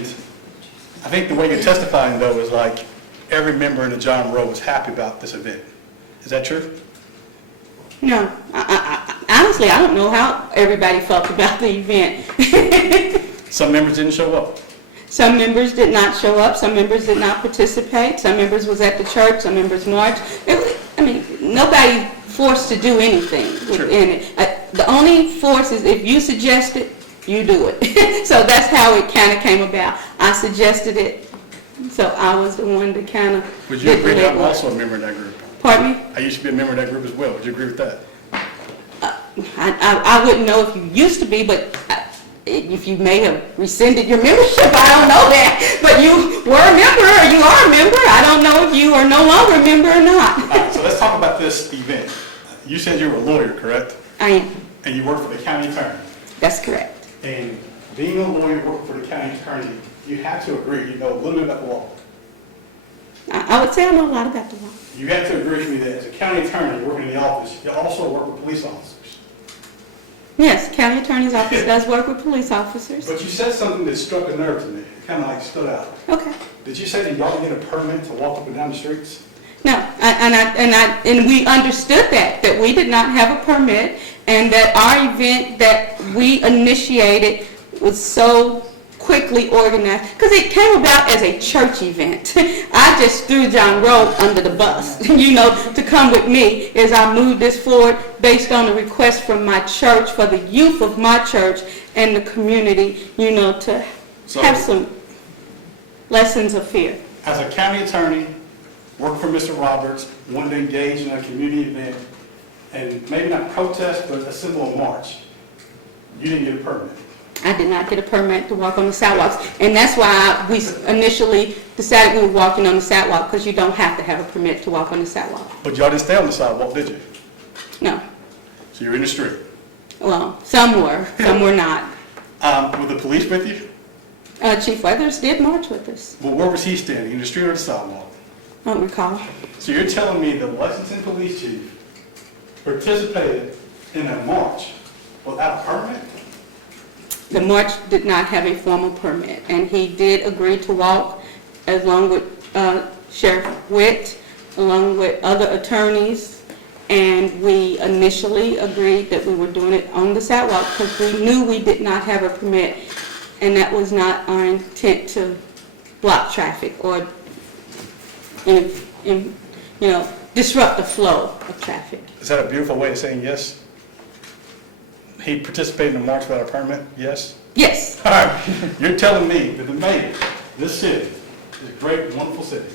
I think the way you're testifying, though, is like every member in the John Rowe was happy about this event. Is that true? No, honestly, I don't know how everybody felt about the event. Some members didn't show up. Some members did not show up, some members did not participate, some members was at the church, some members marched. Nobody forced to do anything within it. The only force is if you suggest it, you do it. So that's how it kind of came about. I suggested it, so I was the one to kind of... Would you agree that I'm also a member of that group? Pardon me? I used to be a member of that group as well. Would you agree with that? I wouldn't know if you used to be, but if you may have rescinded your membership, I don't know that. But you were a member, or you are a member. I don't know if you are no longer a member or not. All right, so let's talk about this event. You said you were a lawyer, correct? I am. And you work for the county attorney. That's correct. And being a lawyer working for the county attorney, you have to agree you know a little bit about the law. I would say I know a lot about the law. You have to agree with me that as a county attorney working in the office, you also work with police officers. Yes, county attorney's office does work with police officers. But you said something that struck a nerve to me. It kind of like stood out. Okay. Did you say that y'all get a permit to walk up and down the streets? No, and we understood that we did not have a permit, and that our event that we initiated was so quickly organized, because it came about as a church event. I just threw John Rowe under the bus, to come with me as I moved this forward based on a request from my church for the youth of my church and the community, to have some lessons of fear. As a county attorney, working for Mr. Roberts, wanted to engage in a community event, and maybe not protest, but assemble a march. You didn't get a permit. I did not get a permit to walk on the sidewalks, and that's why we initially decided we were walking on the sidewalk, because you don't have to have a permit to walk on the sidewalk. But y'all didn't stay on the sidewalk, did you? No. So you're in the street. Well, some were not. Were the police with you? Chief Weathers did march with us. Well, where was he standing, in the street or the sidewalk? I don't recall. So you're telling me the Lexington Police Chief participated in a march without a permit? The march did not have a formal permit, and he did agree to walk along with Sheriff Witt, along with other attorneys, and we initially agreed that we were doing it on the sidewalk because we knew we did not have a permit, and that was not our intent to block traffic or, disrupt the flow of traffic. Is that a beautiful way of saying yes? He participated in a march without a permit, yes? Yes. All right, you're telling me that the mayor, this city, this great, wonderful city,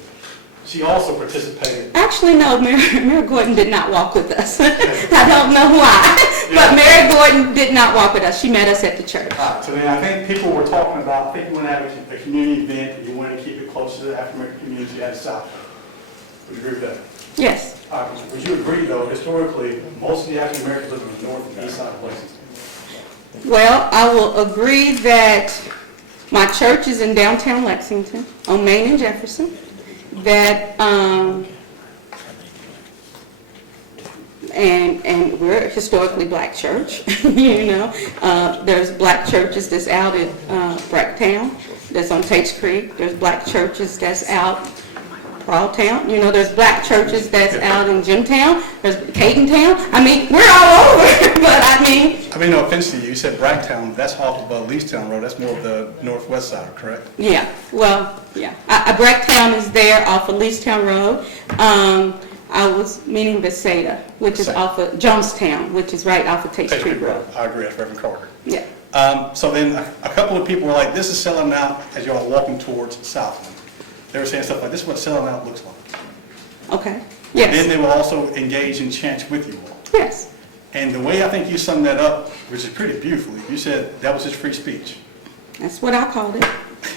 she also participated. Actually, no, Mayor Gordon did not walk with us. I don't know why, but Mayor Gordon did not walk with us. She met us at the church. So then I think people were talking about, I think you want to have a community event, and you want to keep it close to the African-American community at the South. Would you agree with that? Yes. Would you agree, though, historically, most of the African Americans live in the north and east side of Lexington? Well, I will agree that my church is in downtown Lexington, on Main and Jefferson, that, and we're a historically black church, There's black churches that's out at Bracktown, that's on Tates Creek. There's black churches that's out Pearltown. There's black churches that's out in Jimtown. There's Cadentown. We're all over, but no offense to you, you said Bracktown, that's off of Leestown Road, that's more of the northwest side, correct? yeah, Bracktown is there off of Leestown Road. I was meaning Bethsaida, which is off of Jonestown, which is right off of Tates Creek Road. I agree, that's Reverend Carter. Yeah. So then a couple of people were like, this is selling out as y'all walking towards Southland. They were saying stuff like, this is what selling out looks like. Okay. Then Yes. they will also engage in chants with you all. Yes. And the way I think you summed that up, which is pretty beautifully, you said that was just free speech. That's what I called it.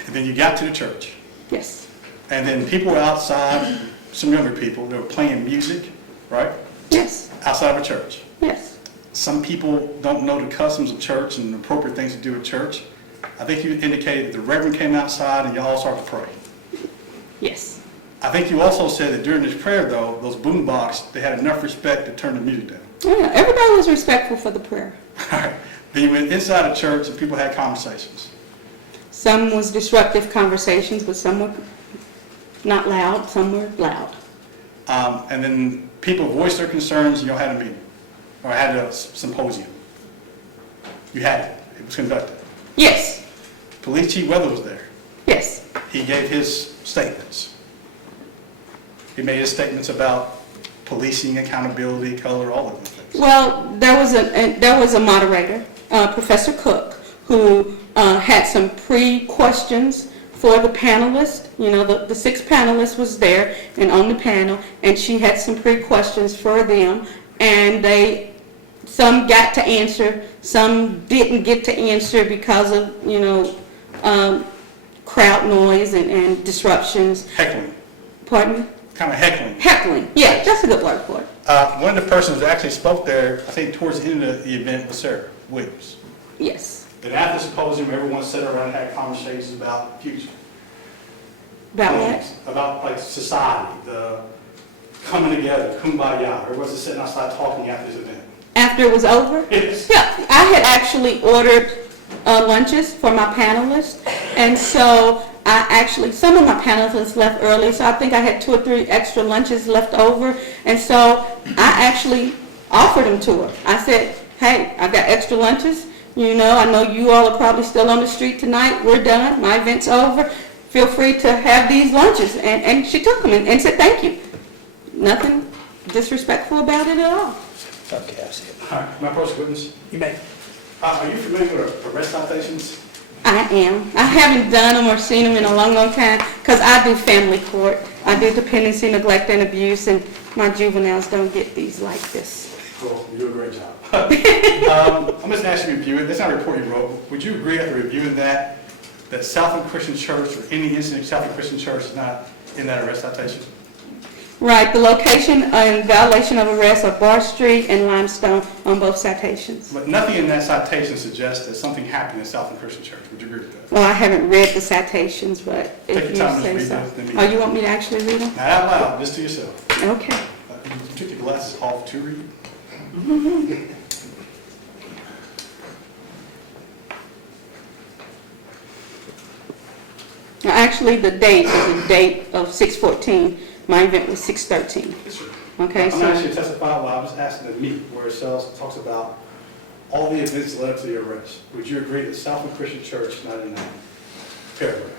And then you got to the church. Yes. And then people were outside, some younger people, they were playing music, right? Yes. Outside of a church. Yes. Some people don't know the customs of church and the appropriate things to do at church. I think you indicated that the reverend came outside and y'all started to pray. Yes. I think you also said that during this prayer, though, those boombox, they had enough respect to turn the music down. Yeah, everybody was respectful for the prayer. All right. Then you went inside a church and people had conversations. Some was disruptive conversations, but some were not loud, some were loud. And then people voiced their concerns and y'all had a meeting, or had a symposium. You had it. It was conducted. Yes. Police Chief Weather was there. Yes. He gave his statements. He made his statements about policing, accountability, color, all of those things. Well, there was a moderator, Professor Cook, who had some pre-questions for the panelists. The 6 panelists was there and on the panel, and she had some pre-questions for them, and some got to answer, some didn't get to answer because of, crowd noise and disruptions. Heckling. Pardon me? Kind of heckling. Heckling. Yeah, that's a good word for it. One of the persons that actually spoke there, I think towards the end of the event, was Sarah Williams. Yes. And after the symposium, everyone sat around and had conversations about the future. About what? About like society, the coming together, kumbaya. Everyone's just sitting outside talking after this event. After it was over? Yes. Yeah, I had actually ordered lunches for my panelists, and so some of my panelists left early, so I think I had 2 or 3 extra lunches left over, and so I actually offered them to her. I said, hey, I've got extra lunches, You know, I know you all are probably still on the street tonight. We're done. My event's over. Feel free to have these lunches. And she took them and said thank you. Nothing disrespectful about it at all. Okay, I see it. All right, my first witness. You may. Are you familiar with arrest citations? I am. I haven't done them or seen them in a long, long time because I do family court. I do dependency, neglect, and abuse, and my juveniles don't get these like this. Well, you do a great job. I'm just asking you to review it. That's not a report you wrote. Would you agree after reviewing that Southland Christian Church or any incident of Southland Christian Church is not in that arrest citation? Right, the location and violation of arrest are Bar Street and Limestone on both citations. But nothing in that citation suggests that something happened in Southland Christian Church. Would you agree with that? Well, I haven't read the citations, but Take if your you time and say read so. those, let me- Oh, you want me to actually read them? Not out loud, just to yourself. Okay. You took your glasses off to read? Now, actually, the date is the date of 6/14. My event was 6/13. Yes, sir. Okay, I'm not asking so, you to testify, well, I'm just asking to meet where it talks about all the events that led up to the arrest. Would you agree that Southland Christian Church is not in that paragraph?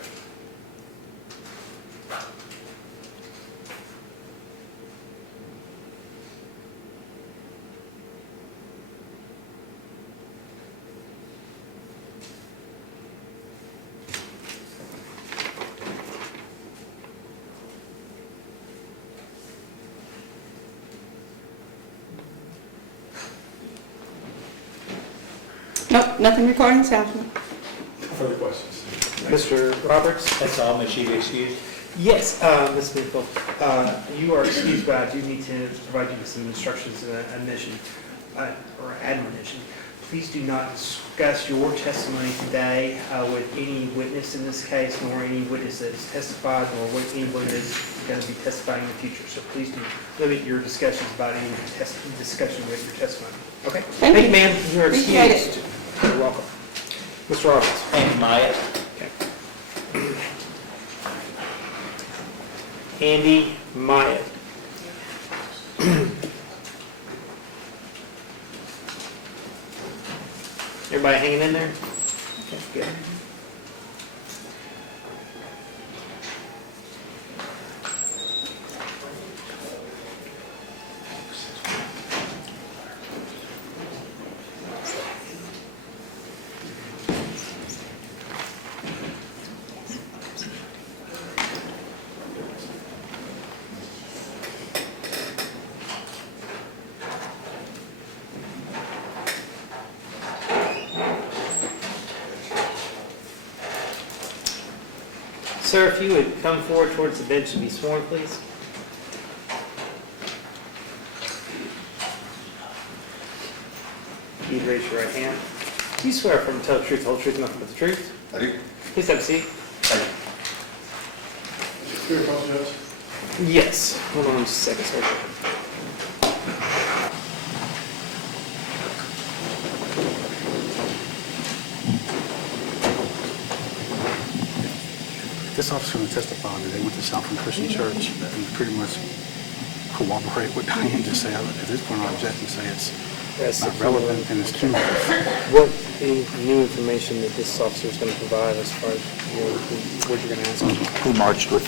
nope, nothing regarding Southland. No further questions? Mr. Roberts? That's all, Ms. She be excused? Yes, Ms. Smithville, you are excused, but I do need to provide you with some instructions and admission, or admonition. Please do not discuss your testimony today with any witness in this case, nor any witness that has testified, nor with anyone that's going to be testifying in the future. So please do limit your discussions about any discussion with your testimony. Okay? Thank you. ma'am. You are Appreciate it. excused. You're welcome. Mr. Roberts? And Maya? Andy Myatt. Everybody hanging in there? Okay, good. Sir, if you would come forward towards the bench and be sworn, please. You'd raise your right hand. Do you swear from tell the truth, the whole truth, nothing but the truth? I do. Please have a seat. Clear across, Judge? Yes. Hold on just a second, sir. This officer will testify that they went to Southland Christian Church and pretty much cooperate with Diane to say, at this point, I object and say it's That's not relevant and it's cumulative. What any new information that this officer is going to provide as far as what you're going to ask him? He marched with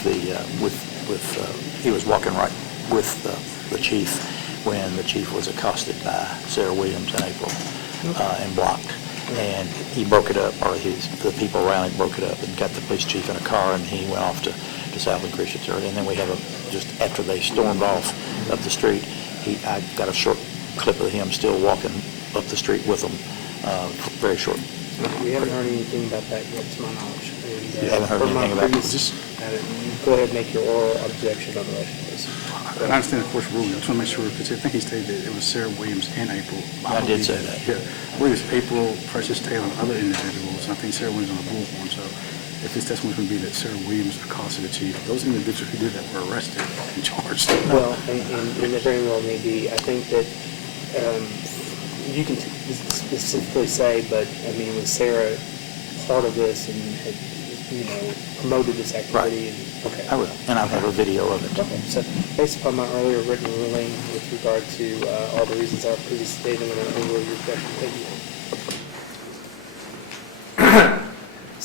he was walking right with the chief when the chief was accosted by Sarah Williams in April and blocked. And he broke it up, or the people around him broke it up and got the police chief in a car, and he went off to Southland Christian Church. And then we have just after they stormed off up the street, I got a short clip of him still walking up the street with them, very short. We haven't heard anything about that yet, to my knowledge. And, You haven't heard from my anything about previous- Go ahead and make your oral objection on the record, please. I understand the court's ruling. I just want to make sure, because I think he stated that it was Sarah Williams in April. I did say that. Yeah. I believe it's April, Precious Taylor, and other individuals. And I think Sarah Williams on the bullhorn. So if his testimony is going to be that Sarah Williams accosted the chief, those individuals who did that were arrested and charged. Well, and it very well may be. I think that you can specifically say, but I mean, was Sarah part of this and had, promoted this activity? And, okay. I will, and I'll have a video of it. Okay, so based upon my earlier written ruling with regard to all the reasons I previously stated, I'm going to overrule your objection. Thank you.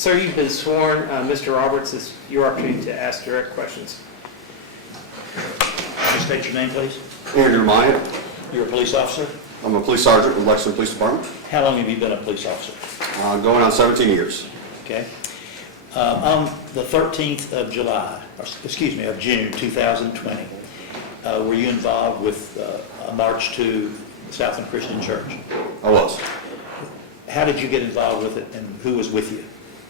Sir, you've been sworn. Mr. Roberts, it's your opportunity to ask direct questions. Can you state your name, please? Andrew Myatt. You're a police officer? I'm a police sergeant with Lexington Police Department. How long have you been a police officer? Going on 17 years. Okay. On the 13th of of June 2020, were you involved with a march to Southland Christian Church? I was. How did you get involved with it, and who was with you?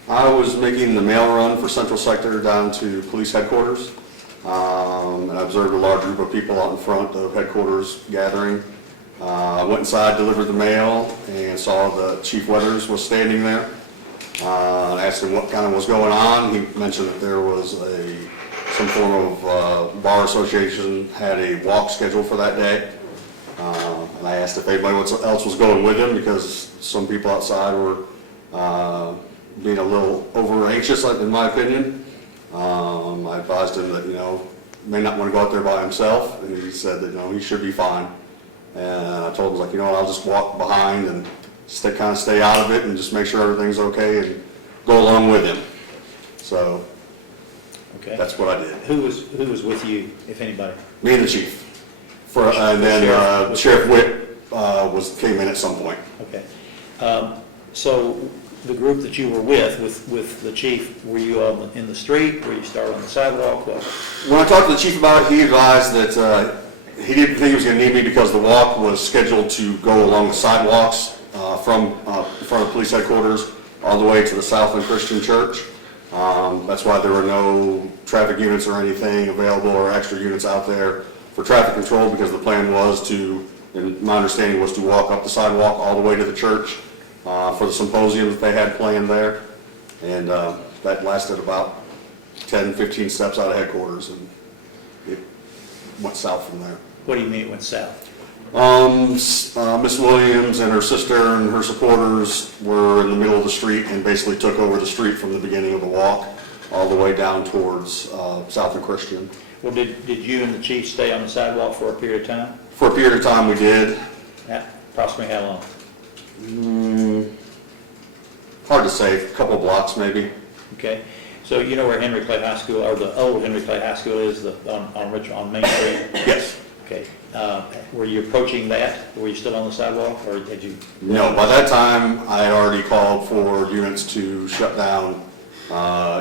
I was making the mail run for Central Sector down to police headquarters, and I observed a large group of people out in front of headquarters gathering. I went inside, delivered the mail, and saw that Chief Weathers was standing there. I asked him what kind of was going on. He mentioned that there was some form of bar association had a walk scheduled for that day. And I asked if anybody else was going with him, because some people outside were being a little over anxious, in my opinion. I advised him that, may not want to go out there by himself, and he said that, he should be fine. And I told him, I'll just walk behind and kind of stay out of it and just make sure everything's okay and go along with him. So Okay. that's what I did. Who was with you, if anybody? Me and the chief. And then Sheriff Witt came in at some point. Okay. So the group that you were with the chief, were you in the street? Were you started on the sidewalk? When I talked to the chief about it, he advised that he didn't think he was going to need me because the walk was scheduled to go along the sidewalks from in front of police headquarters all the way to the Southland Christian Church. That's why there were no traffic units or anything available or extra units out there for traffic control, because the plan was and my understanding was to walk up the sidewalk all the way to the church for the symposium that they had planned there. And that lasted about 10, 15 steps out of headquarters, and it went south from there. What do you mean it went south? Miss Williams and her sister and her supporters were in the middle of the street and basically took over the street from the beginning of the walk all the way down towards Southland Christian. Well, did you and the chief stay on the sidewalk for a period of time? For a period of time we did. Approximately how long? Hard to say, a couple of blocks maybe. Okay. So you know where Henry Clay High School, or the old Henry Clay High School is, on Main Street? Yes. Okay. Were you approaching that? Were you still on the sidewalk, or did you? No, by that time I had already called for units to shut down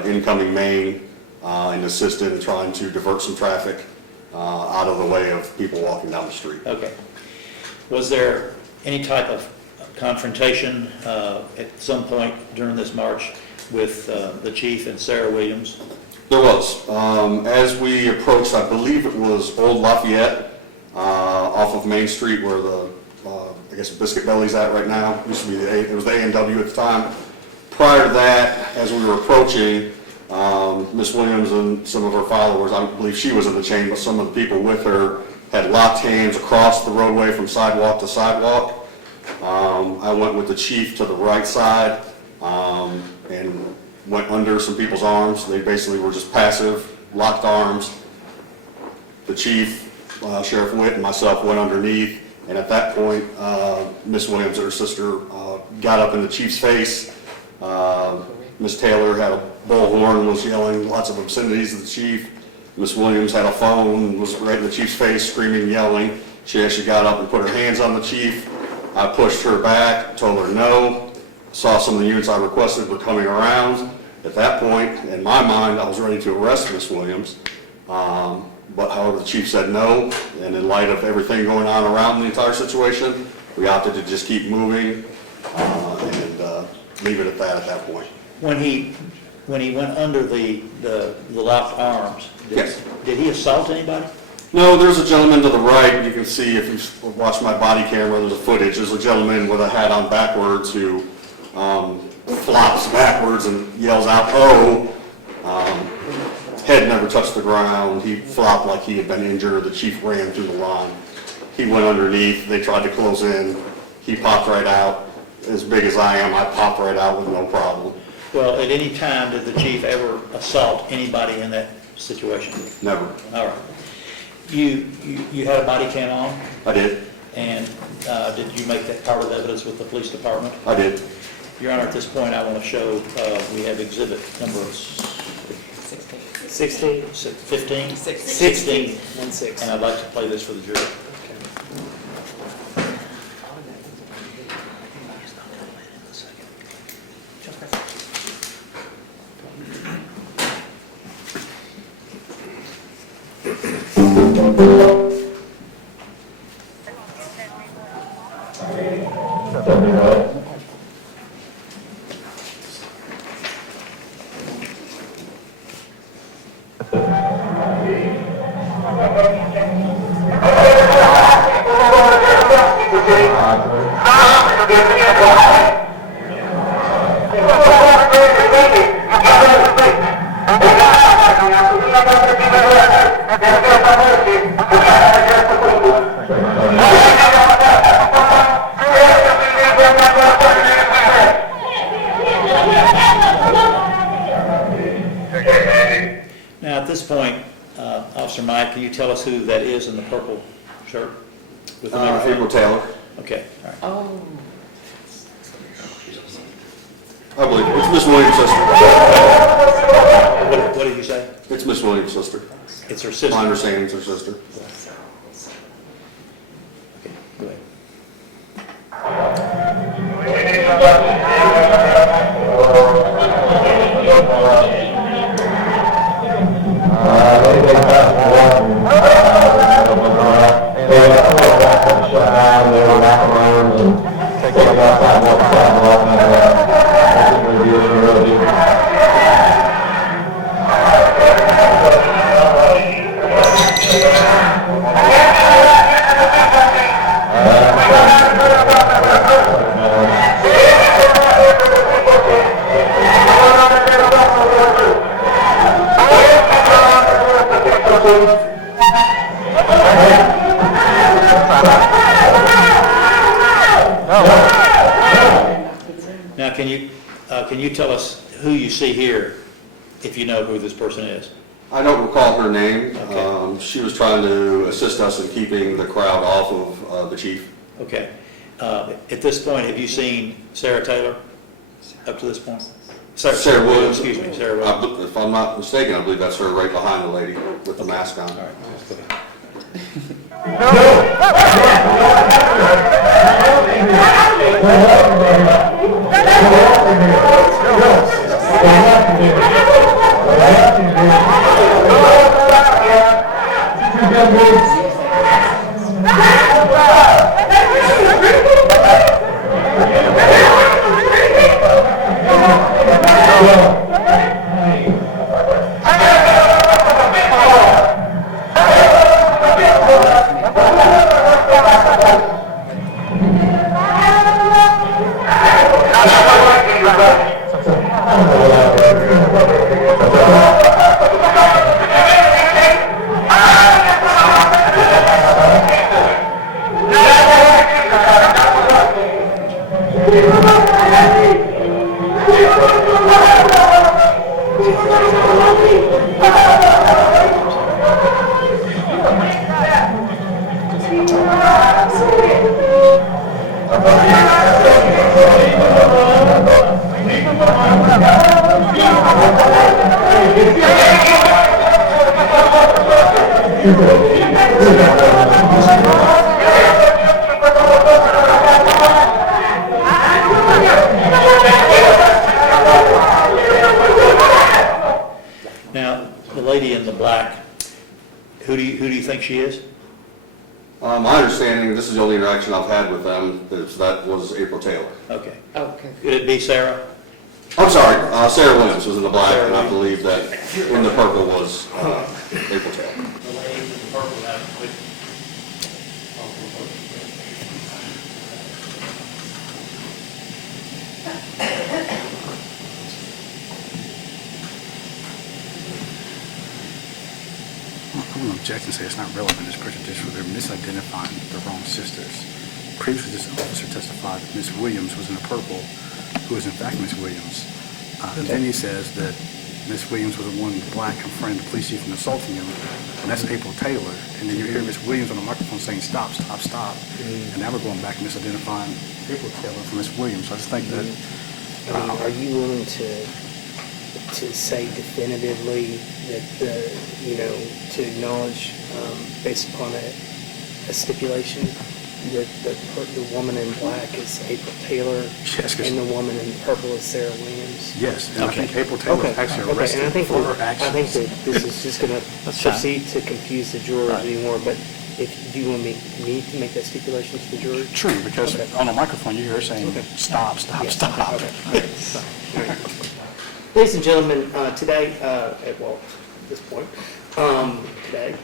incoming main and assist in trying to divert some traffic out of the way of people walking down the street. Okay. Was there any type of confrontation at some point during this march with the chief and Sarah Williams? There was. As we approached, I believe it was Old Lafayette, off of Main Street where I guess Biscuit Belly's at right now. It used to be it was the A&W at the time. Prior to that, as we were approaching, Miss Williams and some of her followers, I don't believe she was in the chain, but some of the people with her had locked hands across the roadway from sidewalk to sidewalk. I went with the chief to the right side and went under some people's arms. They basically were just passive, locked arms. The chief, Sheriff Witt, and myself went underneath, and at that point, Miss Williams and her sister got up in the chief's face. Miss Taylor had a bullhorn and was yelling lots of obscenities at the chief. Miss Williams had a phone, was right in the chief's face, screaming, yelling. She actually got up and put her hands on the chief. I pushed her back, told her no. Saw some of the units I requested were coming around. At that point, in my mind, I was ready to arrest Miss Williams. But however, the chief said no, and in light of everything going on around the entire situation, we opted to just keep moving and leave it at that point. When he went under the locked arms, Yes. Did he assault anybody? No, there's a gentleman to the right. You can see if you watch my body camera, there's a footage. There's a gentleman with a hat on backwards who flops backwards and yells out, "Oh!" Head never touched the ground. He flopped like he had been injured. The chief ran through the line. He went underneath. They tried to close in. He popped right out. As big as I am, I popped right out with no problem. Well, at any time, did the chief ever assault anybody in that situation? Never. All right. You had a body cam on, I did. and did you make that part of the evidence with the police department? I did. Your Honor, at this point, I want to show, we have exhibit number 16, 15? 16, and 6. And I'd like to play this for the jury. Now, at this point, Officer Mike, can you tell us who that is in the purple shirt? With the microphone? April Taylor, Okay, all right. Oh. I believe, it's Miss Williams' sister. What did you say? It's Miss Williams' sister. It's her My sister. understanding it's her sister. Okay, go ahead. Now, can you tell us who you see here, if you know who this person is? I don't recall her name. Okay. She was trying to assist us in keeping the crowd off of the chief. Okay. At this point, have you seen Sarah Taylor up to this point? Sarah Williams. Excuse me, Sarah Williams. If I'm not mistaken, I believe that's her right behind the lady with the mask on. All right, go ahead. Now, the lady in the black, who do you think she is? My understanding, this is the only interaction I've had with them, that was April Taylor. Okay. Okay. Could it be Sarah? I'm sorry, Sarah Williams was in the black, and I believe that in the purple was April Taylor. The lady in the purple, I'm going to object and say it's not relevant, it's prejudicial. They're misidentifying the wrong sisters. Previously, this officer testified that Miss Williams was in the purple, who is in fact Miss Williams. And then he says that Miss Williams was the one in black confronting the police chief and assaulting him, and that's April Taylor. And then you hear Miss Williams on the microphone saying, "Stop, stop, stop." And now we're going back and misidentifying April Taylor from Miss Williams. So I just think that I mean, are you willing to say definitively that to acknowledge, based upon a stipulation, that the woman in black is April Taylor? Yes, 'cause- And the woman in purple is Sarah Williams? Yes, and I think April Taylor was actually And I arrested think, for her I think actions. that this is just gonna That's fine. proceed to confuse the jurors Right. anymore, but do you want me to make that stipulation to the jurors? True, because Okay. on the microphone, you hear her saying, Okay. stop, stop, Yeah, stop. okay, all right. Ladies and gentlemen, today, at this point, today,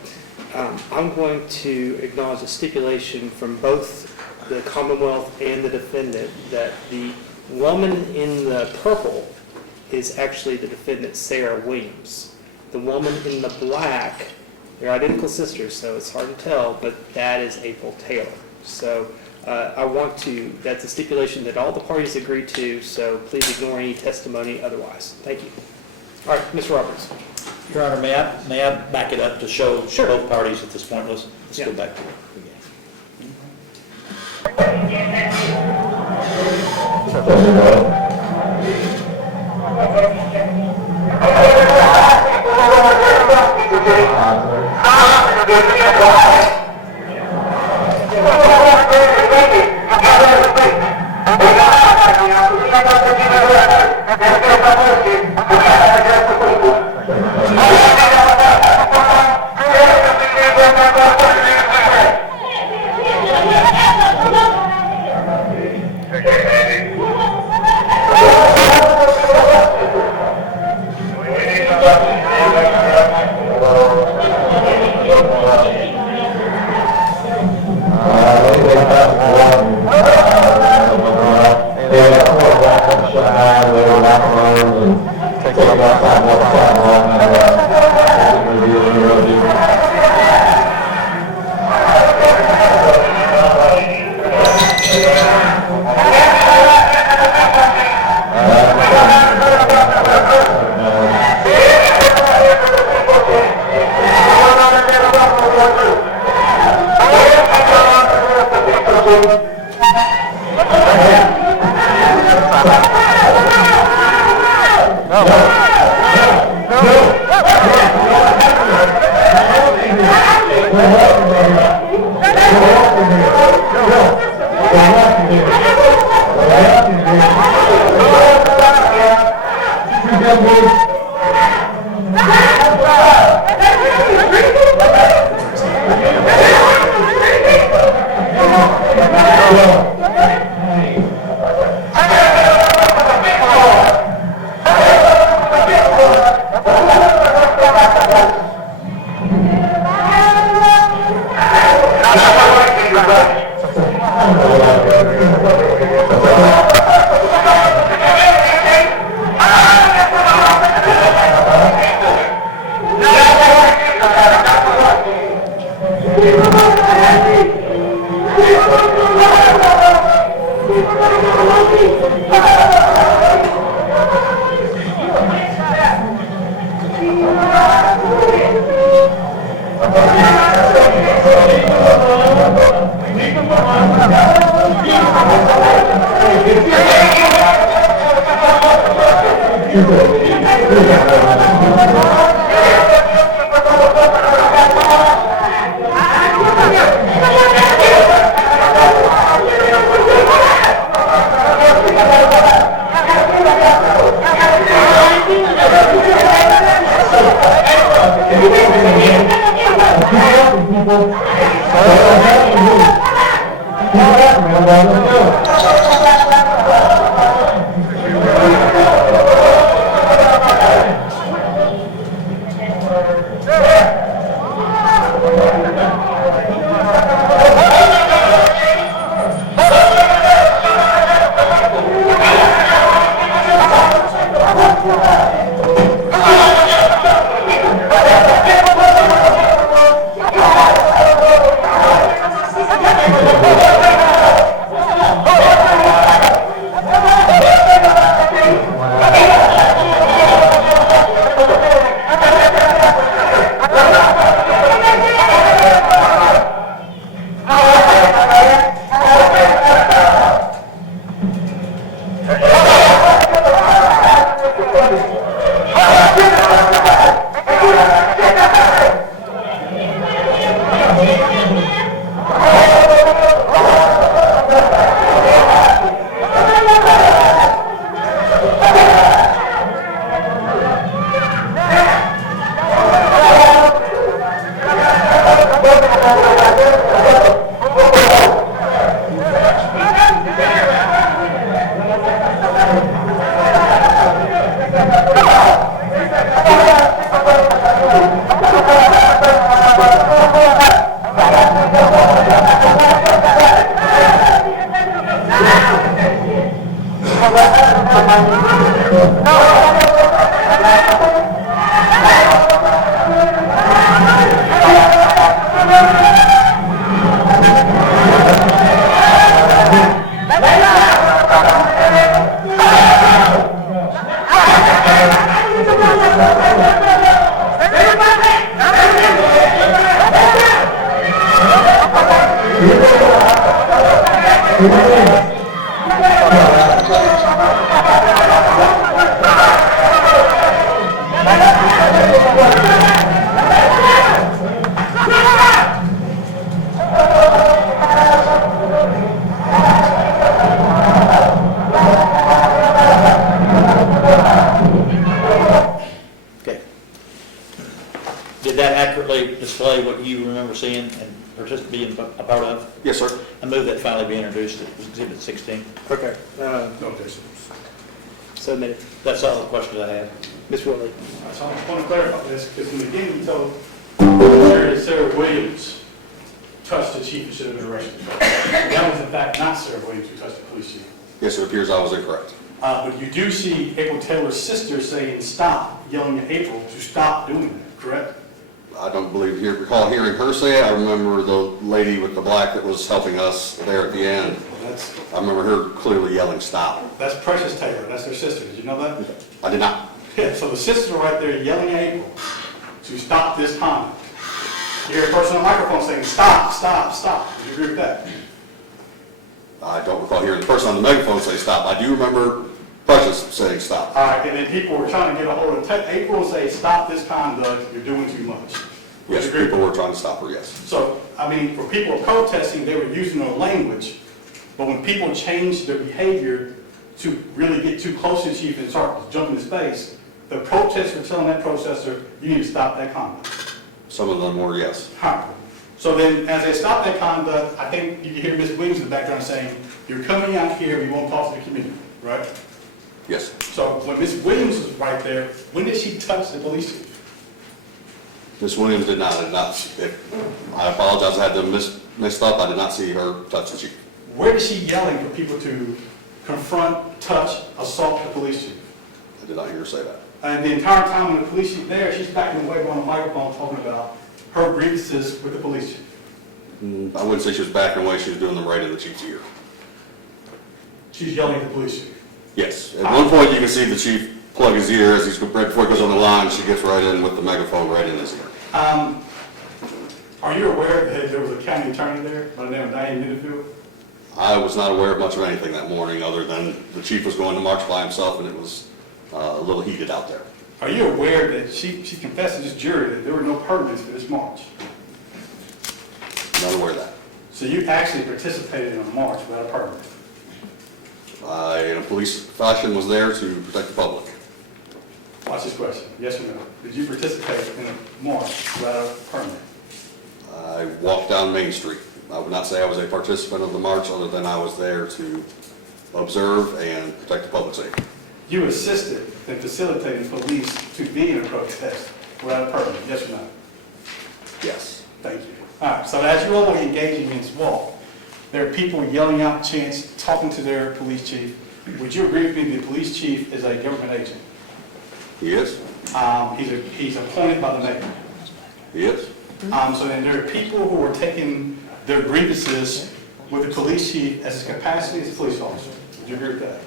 I'm going to acknowledge a stipulation from both the Commonwealth and the defendant that the woman in the purple is actually the defendant, Sarah Williams. The woman in the black, they're identical sisters, so it's hard to tell, but that is April Taylor. So that's a stipulation that all the parties agreed to, so please ignore any testimony otherwise. Thank you. All right, Mr. Roberts. Your Honor, may I back it up to show Sure. both parties at this point? Let's Yeah. go back to it again. Okay. Did that accurately display what you remember seeing and being a part of? Yes, sir. I move that finally be introduced as Exhibit 16. Okay. No objection. Submitted. That's all the questions I have. Ms. Whitley. So I want to clarify this, because in the beginning you told Sarah Williams touched the chief and should have been arrested. That was in fact not Sarah Williams who touched the police chief. Yes, it appears I was incorrect. But you do see April Taylor's sister saying stop, yelling at April to stop doing that, correct? I don't recall hearing her say it. I remember the lady with the black that was helping us there at the end. I remember her clearly yelling, "Stop." That's Precious Taylor, that's their sister, did you know that? I did not. Yeah, so the sisters are right there yelling at April to stop this conduct. You hear a person on the microphone saying, stop, stop, stop. Would you agree with that? I don't recall hearing the person on the megaphone say stop. I do remember Precious saying stop. All right, and then people were trying to get a hold of April and say, stop this conduct, you're doing too much. Would Yes, you agree? people were trying to stop her, yes. So, I mean, for people protesting, they were using their language, but when people change their behavior to really get too close to the chief and start jumping his face, the protesters were telling that protester, you need to stop that conduct. Some of them were, yes. Right. So then, as they stop that conduct, I think you can hear Ms. Williams in the background saying, you're coming out here, we won't talk to the community, right? Yes. So when Ms. Williams was right there, when did she touch the police chief? Ms. Williams did not. I apologize, I had them mixed up. I did not see her touch the chief. Where is she yelling for people to confront, touch, assault the police chief? I did not hear her say that. And the entire time when the police chief there, she's backing away on the microphone talking about her grievances with the police chief. I wouldn't say she was backing away, she was doing them right in the chief's ear. She's yelling at the police chief. Yes. At one point, you can see the chief plug his ear as he's, right before he goes on the line, she gets right in with the megaphone right in his ear. Are you aware that there was a county attorney there by the name of Diane Middlefield? I was not aware of much of anything that morning, other than the chief was going to march by himself, and it was a little heated out there. Are you aware that she confessed to this jury that there were no permits for this march? Not aware of that. So you actually participated in a march without a permit? In a police fashion, was there to protect the public. Watch this question, yes or no? Did you participate in a march without a permit? I walked down Main Street. I would not say I was a participant of the march, other than I was there to observe and protect the public safety. You assisted in facilitating police to be in a protest without a permit, yes or no? Yes. Thank you. All right, so as you all were engaging in this walk, there are people yelling out chants, talking to their police chief. Would you agree with me that the police chief is a government agent? He is? He's appointed by the mayor. He is? So then there are people who are taking their grievances with the police chief as his capacity as a police officer. Would you agree with that?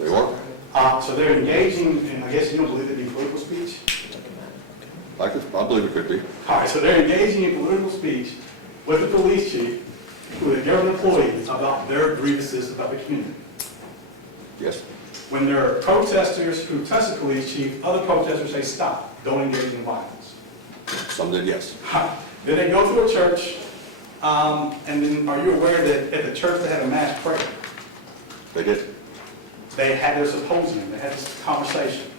They were? So they're engaging in, I guess you don't believe it to be political speech? I believe it could be. All right, so they're engaging in political speech with the police chief, with a government employee, about their grievances about the community. Yes. When there are protesters who touch the police chief, other protesters say, stop, don't engage in violence. Some did, yes. Then they go to a church, and then are you aware that at the church they had a mass prayer? They did. They had their symposium, they had this conversation,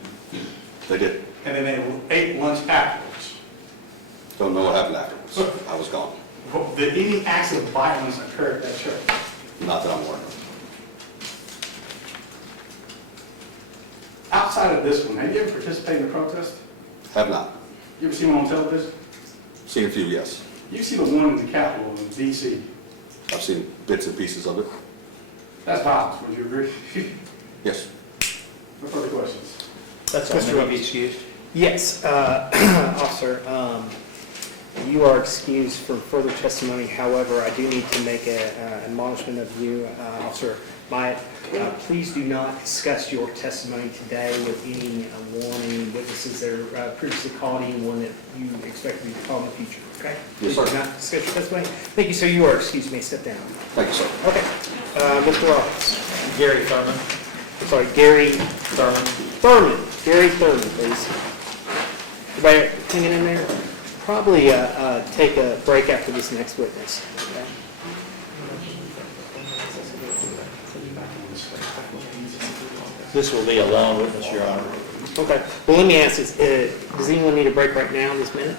They did. and then they ate lunch afterwards. Don't know what happened afterwards. I was gone. Did any acts of violence occur at that church? Not that I'm aware of. Outside of this one, have you ever participated in a protest? Have not. You ever seen one on television? Seen a few, yes. You see the one in the Capitol in D.C. I've seen bits and pieces of it. That's violence, would you agree? Yes. No further questions? That's all. May I be excused? Yes, officer, you are excused from further testimony. However, I do need to make an admonishment of you, Officer Myatt. Please do not discuss your testimony today with any warning witnesses witnesses that are previously called, anyone that you expect to be called in the future, okay? Yes, sir. Please do not discuss your testimony. Thank you, sir. You are, excuse me, step down. Thank you, sir. Okay. Mr. Roberts. Gary Thurman. I'm sorry, Gary Thurman. Thurman. Gary Thurman, please. Everybody hanging in there? Probably take a break after this next witness. Okay? This will be a long witness, Your Honor. Okay. Well, let me ask this. Does anyone need a break right now, this minute?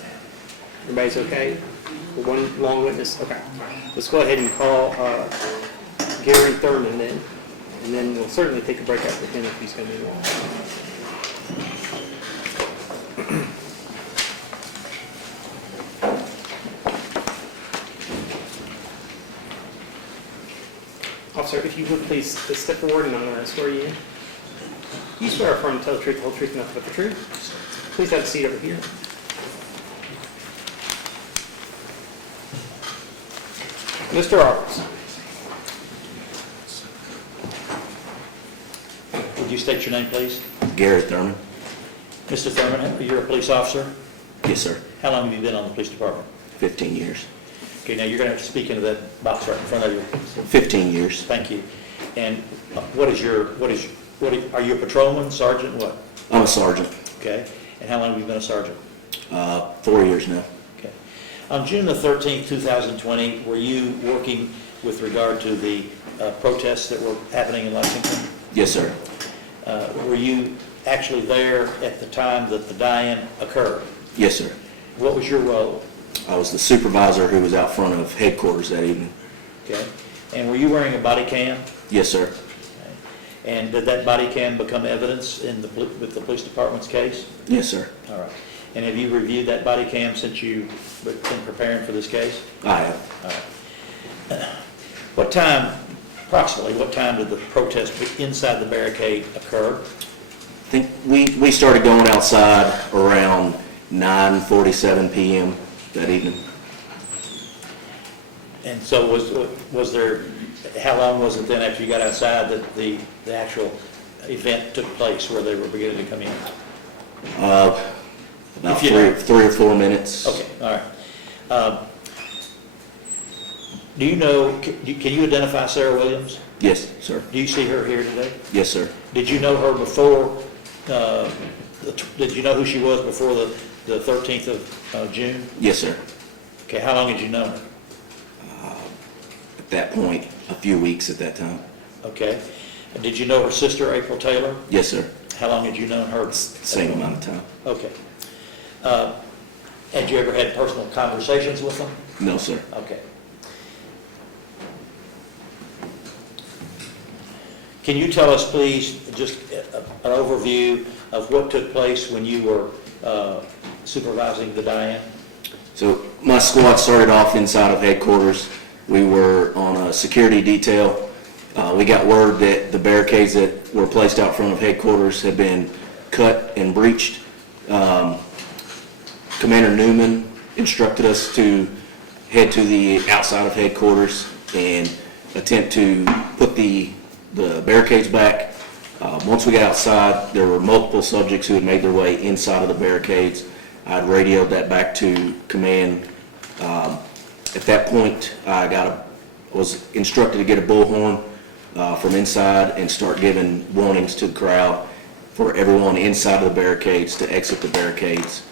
Everybody's okay? For one long witness? Okay. Let's go ahead and call Gary Thurman then. And then we'll certainly take a break after him if he's going to be long. Officer, if you would please step forward and I'm going to swear you in. You swear affirm to tell the truth, the whole truth, and nothing but the truth. Please have a seat over here. Mr. Roberts. Would you state your name, please? Gary Thurman. Mr. Thurman, you're a police officer? Yes, sir. How long have you been on the police department? 15 years. Okay, now you're going to have to speak into that box right in front of you. 15 years. Thank you. And are you a patrolman, sergeant, what? I'm a sergeant. Okay. And how long have you been a sergeant? 4 years now. Okay. On June the 13th, 2020, were you working with regard to the protests that were happening in Lexington? Yes, sir. Were you actually there at the time that the die-in occurred? Yes, sir. What was your role? I was the supervisor who was out front of headquarters that evening. Okay. And were you wearing a body cam? Yes, sir. And did that body cam become evidence with the police department's case? Yes, sir. All right. And have you reviewed that body cam since you've been preparing for this case? I have. All right. Approximately what time did the protest inside the barricade occur? I think we started going outside around 9:47 p.m. that evening. And so was there, how long was it then after you got outside that the actual event took place where they were beginning to come in? About If you know. 3 or 4 minutes. Okay, all right. Do you know, can you identify Sarah Williams? Yes, sir. Do you see her here today? Yes, sir. Did you know her before, did you know who she was before the 13th of June? Yes, sir. Okay, how long had you known her? At that point, a few weeks at that time. Okay. And did you know her sister, April Taylor? Yes, sir. How long had you known her? Same amount of time. Okay. Had you ever had personal conversations with them? No, sir. Okay. Can you tell us, please, just an overview of what took place when you were supervising the die-in? So my squad started off inside of headquarters. We were on a security detail. We got word that the barricades that were placed out front of headquarters had been cut and breached. Commander Newman instructed us to head to the outside of headquarters and attempt to put the barricades back. Once we got outside, there were multiple subjects who had made their way inside of the barricades. I had radioed that back to command. At that point, I was instructed to get a bullhorn from inside and start giving warnings to the crowd for everyone inside of the barricades to exit the barricades.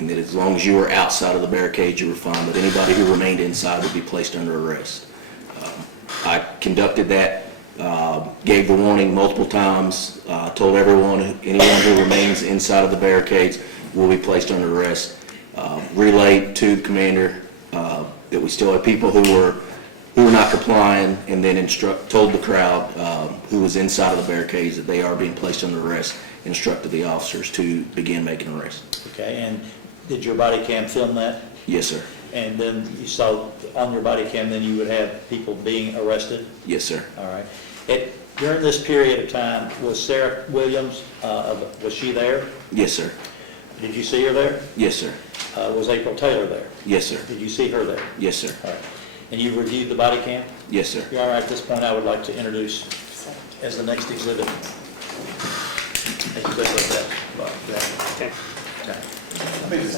And that as long as you were outside of the barricades, you were fine, but anybody who remained inside would be placed under arrest. I conducted that, gave the warning multiple times, told anyone who remains inside of the barricades will be placed under arrest. Relayed to the commander that we still had people who were not complying, and then told the crowd who was inside of the barricades that they are being placed under arrest, instructed the officers to begin making arrests. Okay, and did your body cam film that? Yes, sir. And then you saw on your body cam, then you would have people being arrested? Yes, sir. All right. During this period of time, was Sarah Williams, was she there? Yes, sir. Did you see her there? Yes, sir. Was April Taylor there? Yes, sir. Did you see her there? Yes, sir. All right. And you reviewed the body cam? Yes, sir. All right, at this point, I would like to introduce as the next exhibit. Exhibit that.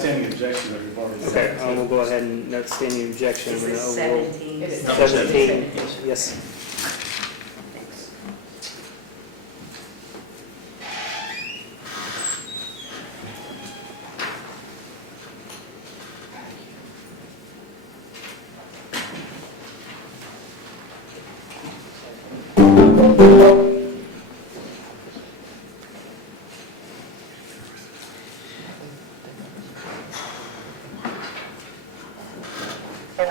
standing objection that we've already. Okay, we'll go ahead and note standing objection. Is I'm it gonna overrule 17? 17, yes. Thank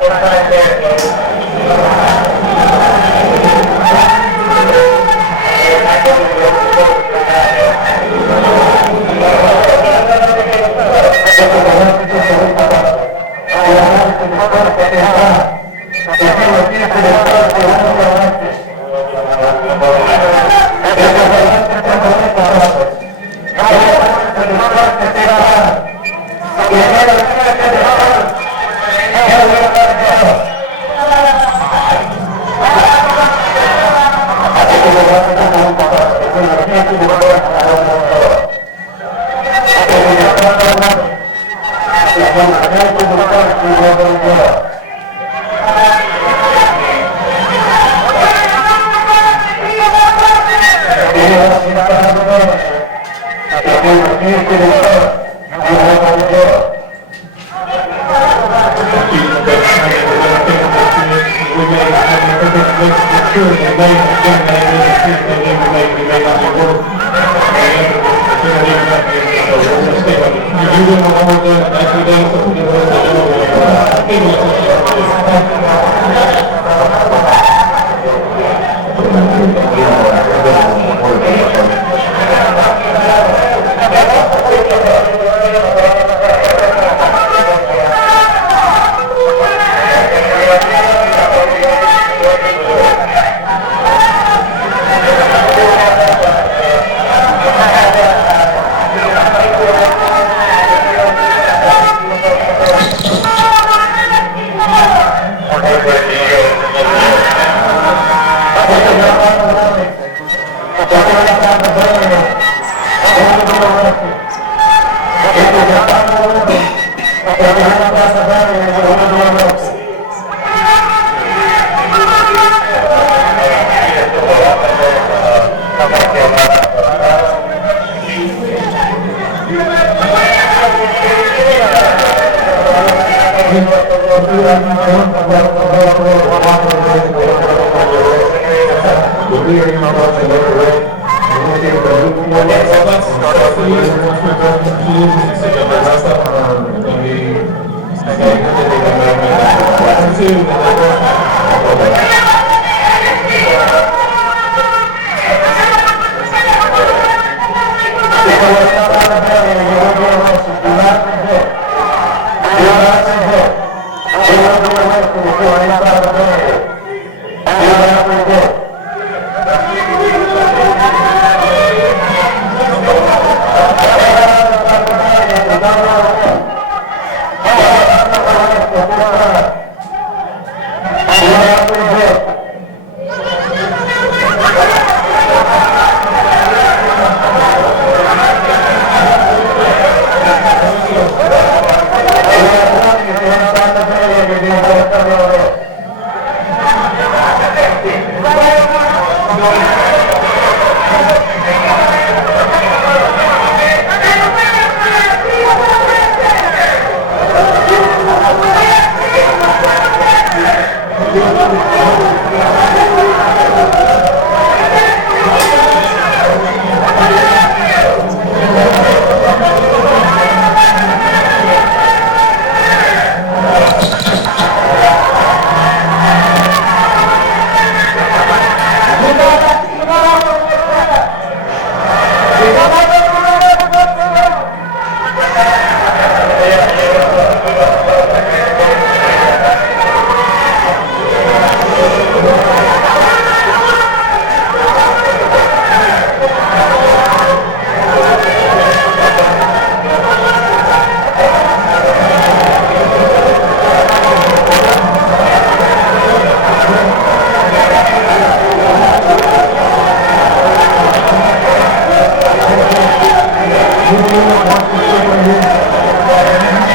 you.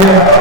Okay.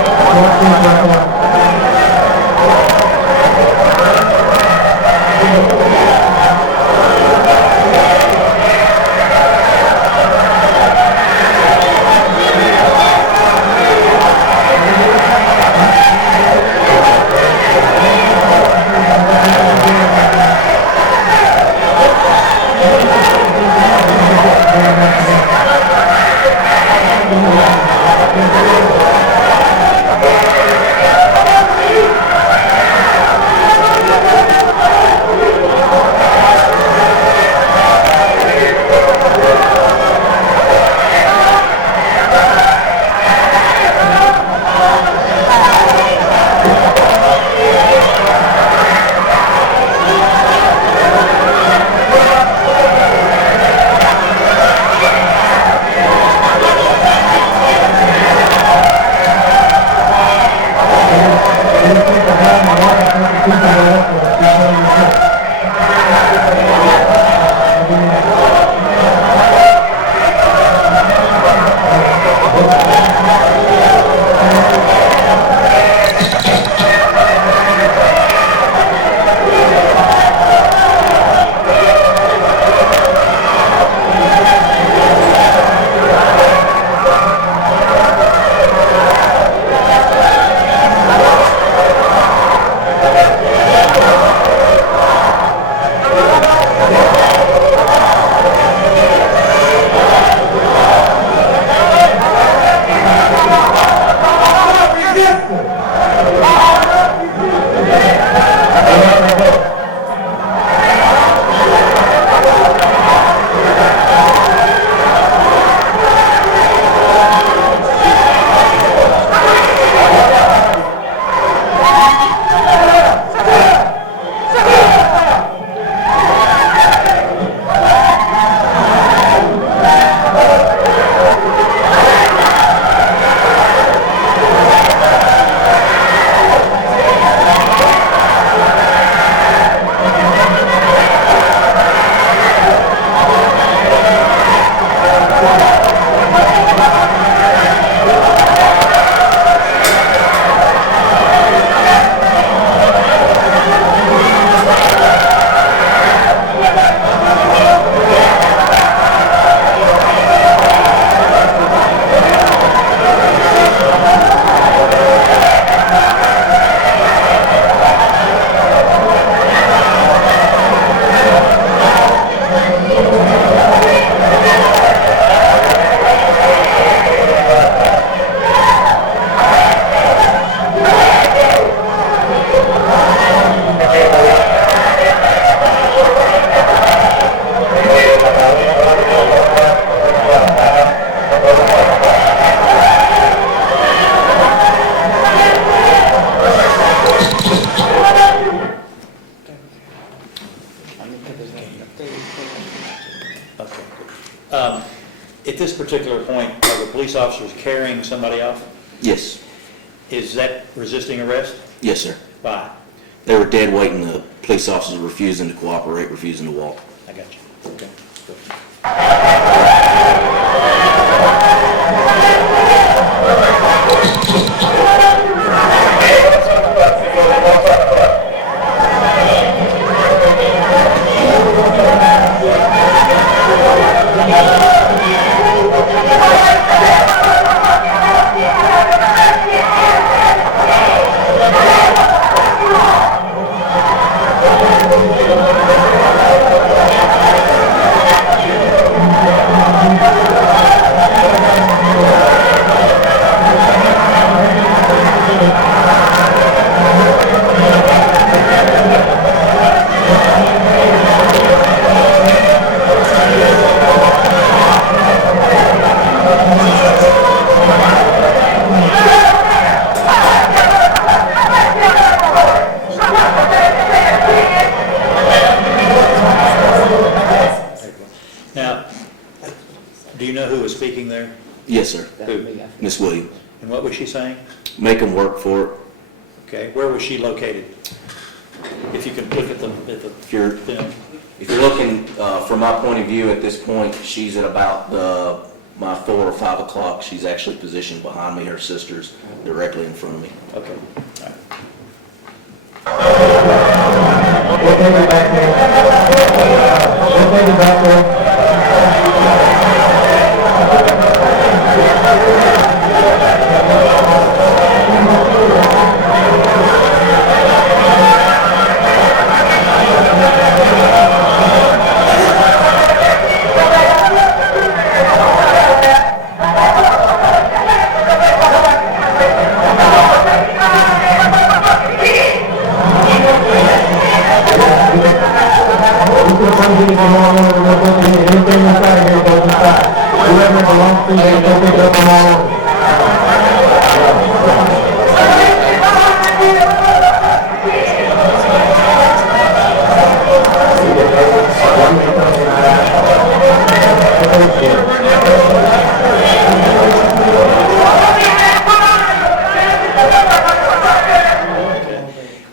At this particular point, are the police officers carrying somebody off? Yes. Is that resisting arrest? Yes, sir. Why? They were dead weight and the police officers refusing to cooperate, refusing to walk. I got you. Okay. Good. Now, do you know who was speaking there? Yes, sir. Who? Miss Williams. And what was she saying? Make them work for it. Okay, where was she located? If you can look at the You're- film. If you're looking, from my point of view at this point, she's at about my 4 or 5 o'clock. She's actually positioned behind me. Her sister's directly in front of me. Okay. All right.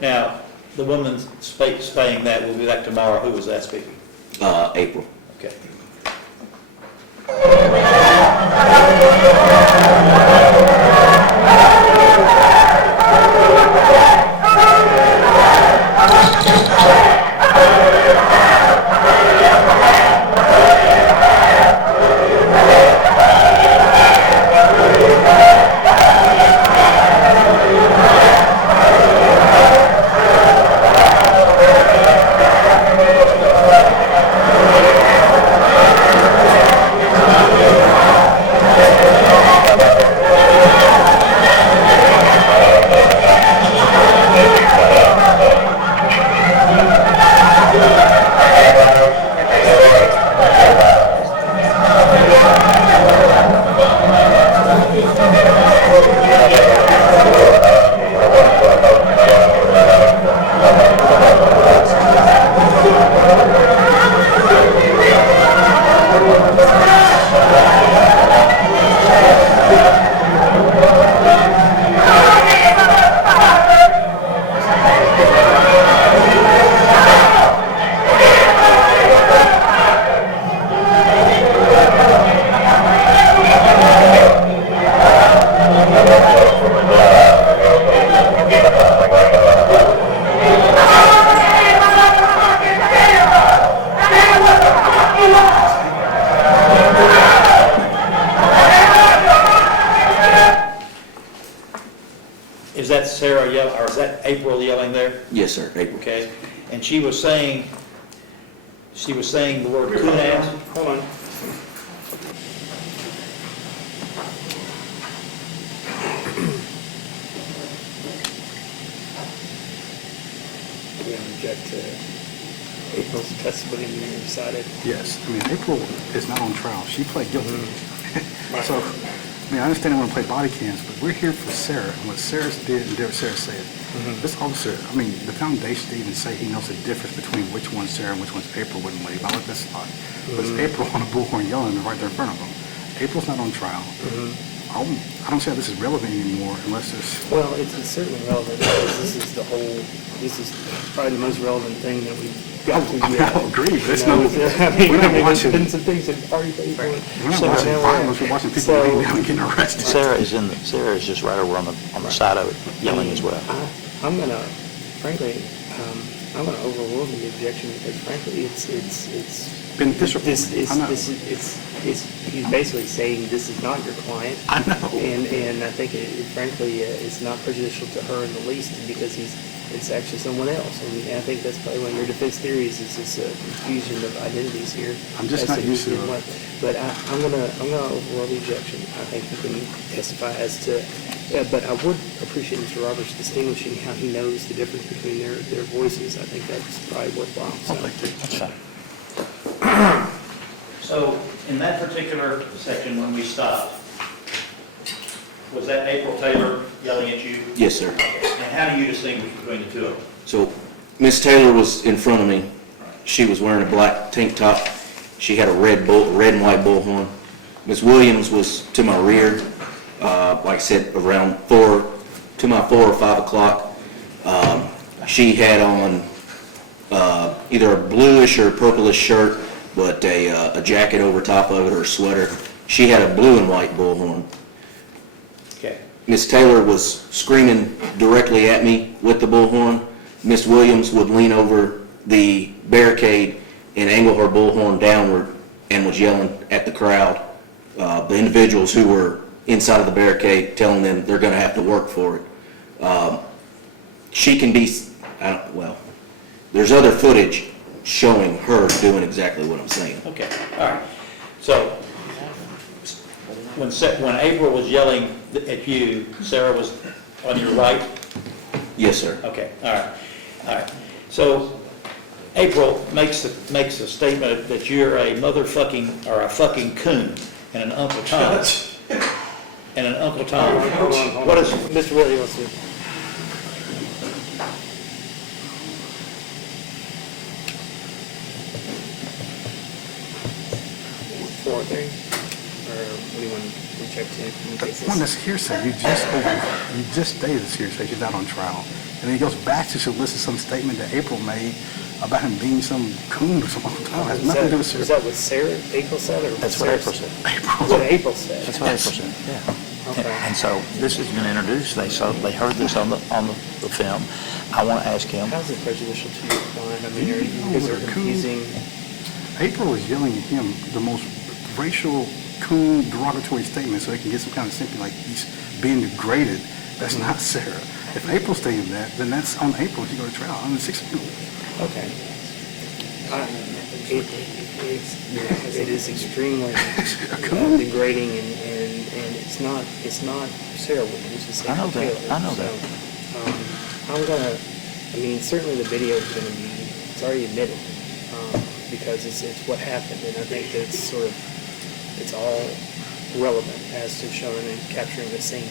Now, the woman saying that will be back tomorrow. Who was that speaking? April. Okay. Is that Sarah yelling, or is that April yelling there? Yes, sir, April. Okay, and she was saying the word could ask. Hold on. We object to April's testimony being recited. Yes, I mean, April is not on trial. She pled guilty. So, I mean, I understand they want to play body cams, but we're here for Sarah, and what Sarah did and what Sarah said. This officer, I mean, the foundation didn't even say he knows the difference between which one's Sarah and which one's April wouldn't leave. I like this spot. But it's April on a bullhorn yelling right there in front of him. April's not on trial. I don't see how this is relevant anymore unless there's... Well, it's certainly relevant, because this is probably the most relevant thing that we've got to yet. I agree, but it's You know, no... We're not there's watching... been some things that already been going. We're not So watching now violence, we're watching people so- laying down and getting arrested. Sarah is just right over on the side of it, yelling as well. I'm gonna, frankly, I'm gonna overrule the objection, because frankly, it's Beneficial for This me. is, I know. he's basically saying this is not your client. I know. And I think frankly, it's not prejudicial to her in the least, because it's actually someone else. And I think that's probably one of your defense theories, is this confusion of identities here. I'm just as not to used to who's it. doing what. But I'm gonna overrule the objection. I think you can testify as to, but I would appreciate Mr. Roberts distinguishing how he knows the difference between their voices. I think that's probably worthwhile. So. That's fine. So, in that particular section, when we stopped, was that April Taylor yelling at you? Yes, sir. And how do you distinguish between the two of them? So Miss Taylor was in front of me. She was wearing a black tank top. She had a red and white bullhorn. Miss Williams was to my rear, like I said, around 4 or 5 o'clock. She had on either a bluish or purplish shirt, but a jacket over top of it or a sweater. She had a blue and white bullhorn. Okay. Miss Taylor was screaming directly at me with the bullhorn. Miss Williams would lean over the barricade and angle her bullhorn downward and was yelling at the crowd, the individuals who were inside of the barricade, telling them they're going to have to work for it. She can be, well, there's other footage showing her doing exactly what I'm saying. Okay, all right. So, when April was yelling at you, Sarah was on your right? Yes, sir. Okay, all right, all right. So, April makes a statement that you're a motherfucking, or a fucking coon, and an Uncle Tom. And an Uncle Tom. Hold on. What is, Mr. Whitley wants to. Four thing, or what do you want to check to in case One, this? that's hearsay. You just stated it's hearsay. She's not on trial. And then he goes back to solicit some statement that April made about him being some coon or something. It has nothing to do with Was Sarah. that what Sarah, April said, or? That's what April said. That's what April said. That's what April said, yeah. Okay. And so this has been introduced, they heard this on the film. I want to ask him, How's it prejudicial to your client? I mean, is there confusing? April is yelling at him the most racial, coon, derogatory statement so they can get some kind of sympathy like he's being degraded. That's not Sarah. If April's stating that, then that's on April if you go to trial. On the 16th. Okay. It is extremely degrading and it's not Sarah Williams, it's I know April that, Taylor. I know that. So, I mean, certainly the video is going to be, it's already admitted, because it's what happened, and I think that it's all relevant as to showing and capturing the scene.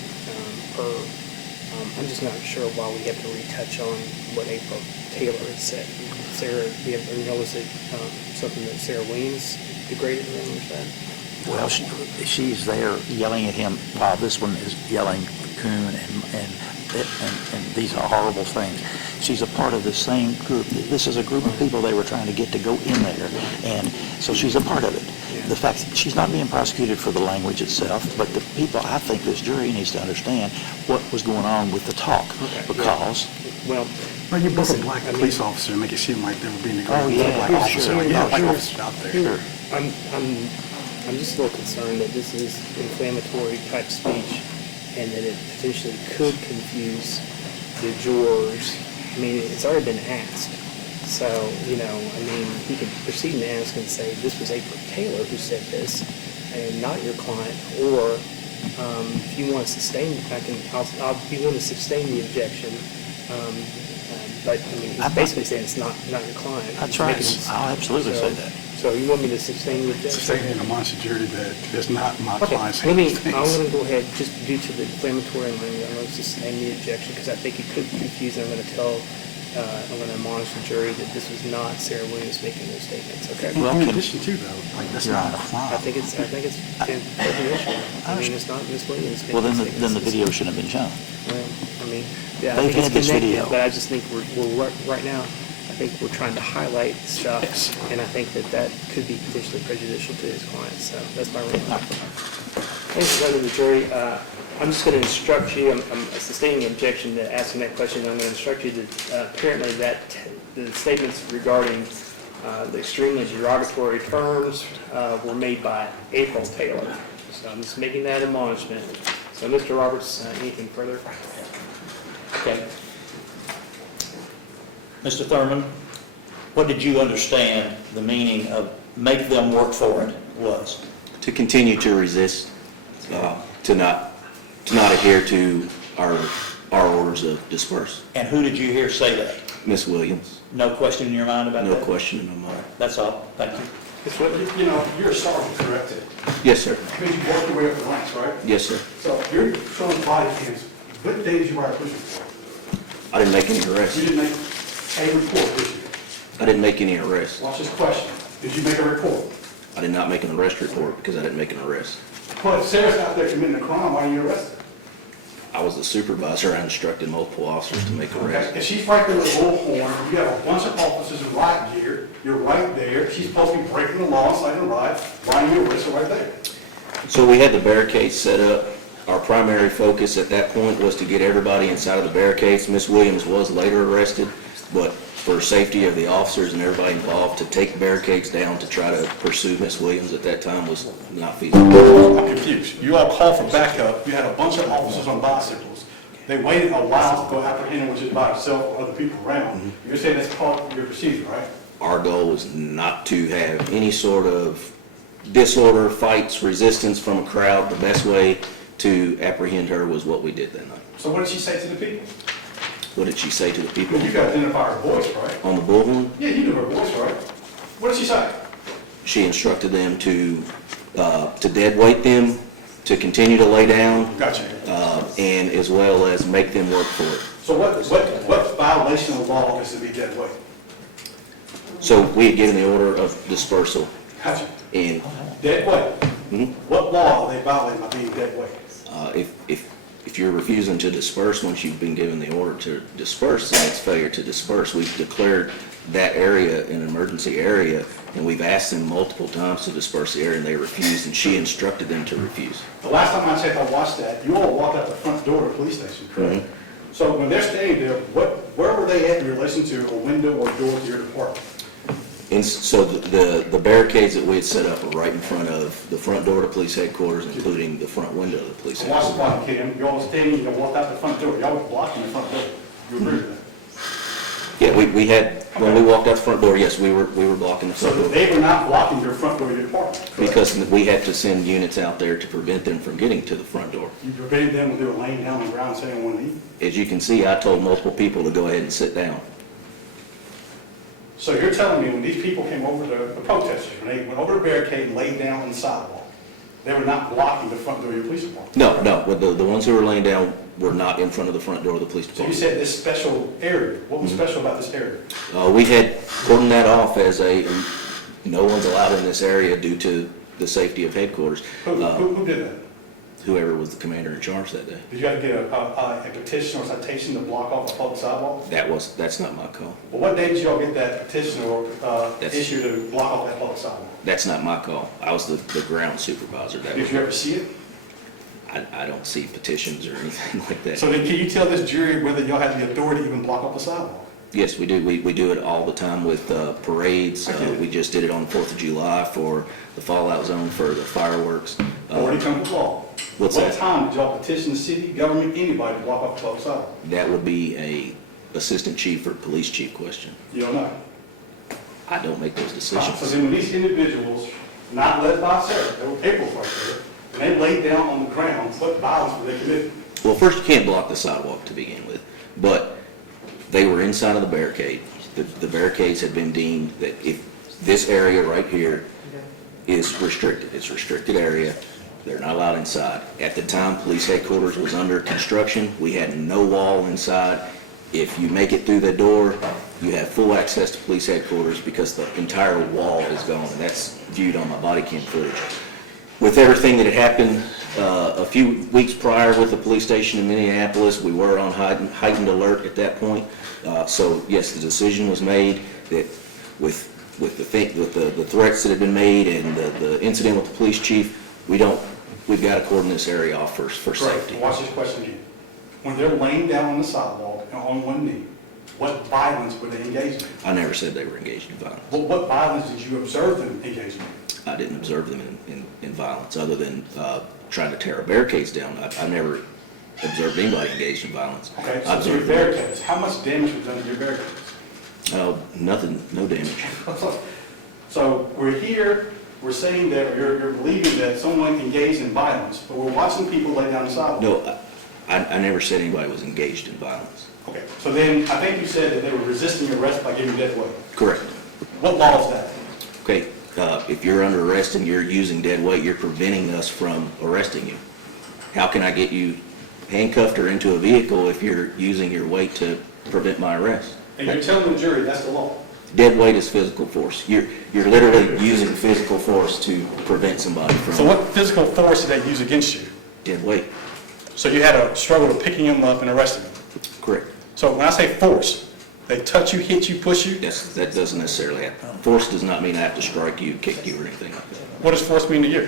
I'm just not sure why we have to retouch on what April Taylor had said. Sarah, do you ever notice it, something that Sarah Williams degraded him or said? well, she's there yelling at him while this one is yelling coon and these are horrible things. She's a part of the same group. This is a group of people they were trying to get to go in there, and so she's a part of it. The fact that she's not being prosecuted for the language itself, but the people, I think this jury needs to understand what was going on with the talk, because Well, Well, you book a listen, black I mean- police officer and make it seem like they were being Oh, degraded. yeah, Black oh, officer, sure. yeah, black Sure. officer out there. Sure. I'm just a little concerned that this is inflammatory type speech and that it potentially could confuse the jurors. I mean, it's already been asked. So, I mean, he could proceed and ask and say, this was April Taylor who said this and not your client. Or if you want to sustain, I'll be willing to sustain the objection. But, I mean, he's basically saying it's not your client. that's He's right. making- I'll absolutely so- say that. So you want me to sustain the objection? Saying in a monster jury that it's not my Okay, client's I'm things. going to go ahead, just due to the inflammatory language, I'm going to sustain the objection because I think it could confuse. I'm going to admonish the jury that this was not Sarah Williams making those statements, okay? Well, In can- addition to though, like that's Your not a Honor. crime. I think it's prejudicial. I mean, it's not Miss Williams making Well, then statements. the video shouldn't have been shown. Well, I mean, yeah, I They've think had it's this connected, video. but I just think we're right now, I think we're trying to highlight stuff, and I think that could be potentially prejudicial to his clients, so that's my remark. Thanks for going to the jury. I'm just going to instruct you, I'm sustaining the objection to asking that question. I'm going to instruct you that apparently that the statements regarding the extremely derogatory terms were made by April Taylor. So I'm just making that admonishment. So Mr. Roberts, anything further? okay. Mr. Thurman, what did you understand the meaning of make them work for it was? To continue to resist, to not adhere to our orders of disperse. And who did you hear say that? Miss Williams, No question in your mind about that? no question in my mind. That's all. Thank you. Ms. Whitley? You're a sergeant, correct? Yes, sir. Because you worked your way up the ranks, right? Yes, sir. So you're showing body cams. What day did you write a police report? I didn't make any You arrests. didn't make a report, did you? I didn't make any arrests. Watch this question. Did you make a report? I did not make an arrest report because I didn't make an arrest. Well, if Sarah's out there committing a crime, why are you arrested? I was the supervisor. I instructed multiple officers to make Okay, arrests. if she's right there with a bullhorn, you have a bunch of officers in riot gear, you're right there, she's supposed to be breaking the law and saying right, why are you arrested right there? So we had the barricades set up. Our primary focus at that point was to get everybody inside of the barricades. Miss Williams was later arrested, but for safety of the officers and everybody involved, to take barricades down to try to pursue Miss Williams at that time was not feasible. I'm confused. You all called for backup. You had a bunch of officers on bicycles. They waited a while to go apprehend him, which is by yourself or other people around. You're saying that's part of your procedure, right? Our goal was not to have any sort of disorder, fights, resistance from a crowd. The best way to apprehend her was what we did that night. So what did she say to the people? What did she say to the people You got to identify her voice, right? on the bullhorn? Yeah, you knew her voice, right? What did she say? She instructed them to dead weight them, to continue to lay down, Gotcha. and as well as make them work for it. So what violation of law is to be dead weight? So we had given the order of dispersal, Gotcha. and Dead weight. What law are they violating by being dead weight? if you're refusing to disperse once you've been given the order to disperse, then it's failure to disperse. We've declared that area an emergency area, and we've asked them multiple times to disperse the area, and they refused, and she instructed them to refuse. The last time I checked, I watched that, you all walked out the front door of the police station, correct? So when they're standing there, where were they at in relation to a window or door to your department? And so the barricades that we had set up were right in front of the front door to police headquarters, including the front window of the police So watch the headquarters. body cam, you all standing, you walked out the front door, y'all were blocking the front door. You agree with that? Yeah, we had, when we walked out the front door, yes, we were blocking the So front door. they were not blocking your front door of your department, correct? Because we had to send units out there to prevent them from getting to the front door. You prevented them when they were laying down on the ground saying, "I want to eat." As you can see, I told multiple people to go ahead and sit down. So you're telling me when these people came over, the protesters, when they went over the barricade and laid down on the sidewalk, they were not blocking the front door of your police department? No, but the ones who were laying down were not in front of the front door of the police So you department. said this special area, what was special about this area? We had cordoned that off as no one's allowed in this area due to the safety of headquarters. Who did that? Whoever was the commander in charge that day. Did you have to get a petition or citation to block off a public sidewalk? That's not my call. Well, what day did y'all get that petition or That's- issue to block off that public sidewalk? That's not my call. I was the ground supervisor. Did you ever see it? I don't see petitions or anything like that. So then can you tell this jury whether y'all had the authority to even block off the sidewalk? Yes, we do. We do it all the time with parades. I get it. We just did it on the 4th of July for the fallout zone for the fireworks. Already come with law. What's What that? time did y'all petition the city, government, anybody to block off the public sidewalk? That would be a assistant chief or police chief question. You don't know. I don't make those So decisions. then when these individuals, not led by Sarah, there were papers right there, and they laid down on the ground, what violence were they committing? Well, first, you can't block the sidewalk to begin with, but they were inside of the barricade. The barricades had been deemed that if this area right here is restricted, it's a restricted area, they're not allowed inside. At the time, police headquarters was under construction. We had no wall inside. If you make it through the door, you have full access to police headquarters because the entire wall is gone, and that's viewed on my body cam footage. With everything that had happened a few weeks prior with the police station in Minneapolis, we were on heightened alert at that point. So yes, the decision was made that with the threats that have been made and the incident with the police chief, we've got to cordon this area off for safety. Watch this question again. When they're laying down on the sidewalk and on one knee, what violence were they engaging in? I never said they were engaged in violence. What violence did you observe them engaging in? I didn't observe them in violence, other than trying to tear barricades down. I never observed anybody engaged in violence. Okay, I so your observed barricades, how much damage was done to your barricades? nothing, no damage. So we're here, we're saying that, you're believing that someone engaged in violence, but we're watching people lay down the sidewalk. No, I never said anybody was engaged in violence. Okay, so then I think you said that they were resisting arrest by giving dead weight. Correct. What law is that? Okay, if you're under arrest and you're using dead weight, you're preventing us from arresting you. How can I get you handcuffed or into a vehicle if you're using your weight to prevent my arrest? And you're telling the jury that's the law. Dead weight is physical force. You're literally using physical force to prevent somebody So from what physical force did they use against you? dead weight. So you had a struggle to picking him up and arresting him. Correct. So when I say force, they touch you, hit you, push you? That doesn't necessarily happen. Force does not mean I have to strike you, kick you, or anything like that. What does force mean to you?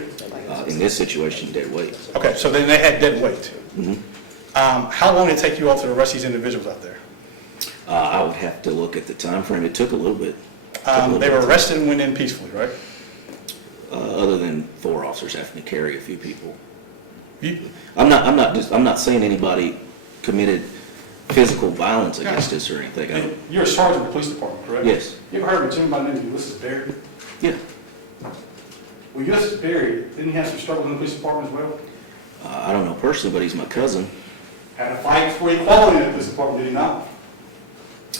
In this situation, dead weight. Okay, so then they had dead weight. How long did it take you all to arrest these individuals out there? I would have to look at the time frame. It took a little bit. They were arrested and went in peacefully, right? Other than 4 officers having to carry a few people. You- I'm not saying anybody committed physical violence against us or anything. I don't- You're a sergeant of the police department, correct? Yes. You ever heard of a gentleman by the name of Ulysses Berry? Yeah. Well, Ulysses Berry, didn't he have some struggles in the police department as well? I don't know personally, but he's my cousin. Had a fight for equality in the police department, did he not?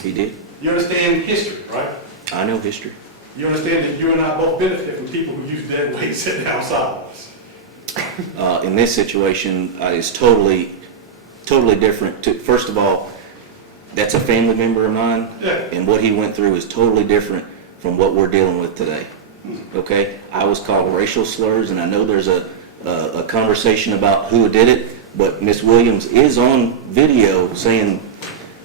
He did. You understand history, right? I know history. You understand that you and I both benefit from people who use dead weight sitting down sidewalks. In this situation, it's totally different. First of all, that's a family member of mine. Yeah. And what he went through is totally different from what we're dealing with today. Okay? I was called racial slurs, and I know there's a conversation about who did it, but Miss Williams is on video saying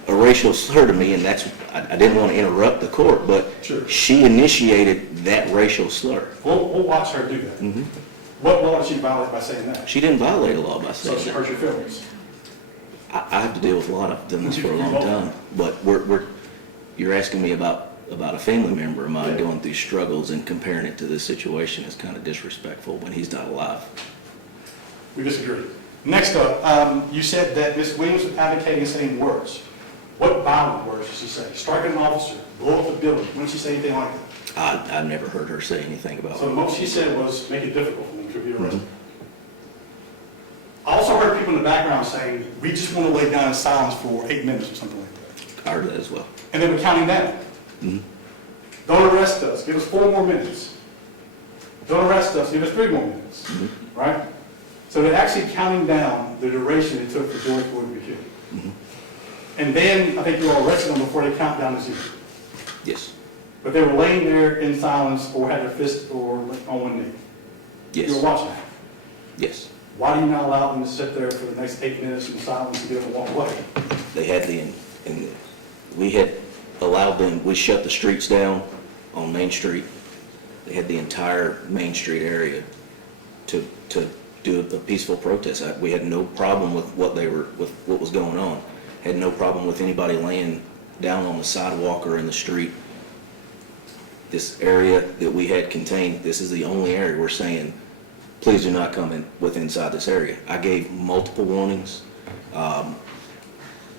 a racial slur to me, and I didn't want to interrupt the court, but Sure. she initiated that racial slur. We'll watch her do that. What law did she violate by saying that? She didn't violate a law by So saying she that. hurt your feelings. I have to deal with a lot. I've done this for a long time, but you're asking me about a family member of mine Yeah. going through struggles and comparing it to this situation is kind of disrespectful when he's not alive. We disagree. Next up, you said that Ms. Williams was advocating saying words. What violent words did she say? Striking an officer, blow up the building. When did she say anything like that? I've never heard her say anything about So the it. most she said was make it difficult for them to be arrested. I also heard people in the background saying, we just want to lay down in silence for 8 minutes or something like that. I heard that as well. And they were counting down. Don't arrest us, give us 4 more minutes. Don't arrest us, give us 3 more minutes, right? So they're actually counting down the duration it took for George Floyd to be killed. And then I think you all arrested them before they count down to 0. Yes. But they were laying there in silence or had their fist or on one knee. You were Yes. watching that. Yes. Why do you not allow them to sit there for the next 8 minutes in silence and get up and walk away? They had we had allowed them, we shut the streets down on Main Street. They had the entire Main Street area to do a peaceful protest. We had no problem with with what was going on. Had no problem with anybody laying down on the sidewalk or in the street. This area that we had contained, this is the only area we're saying, please do not come in inside this area. I gave multiple warnings,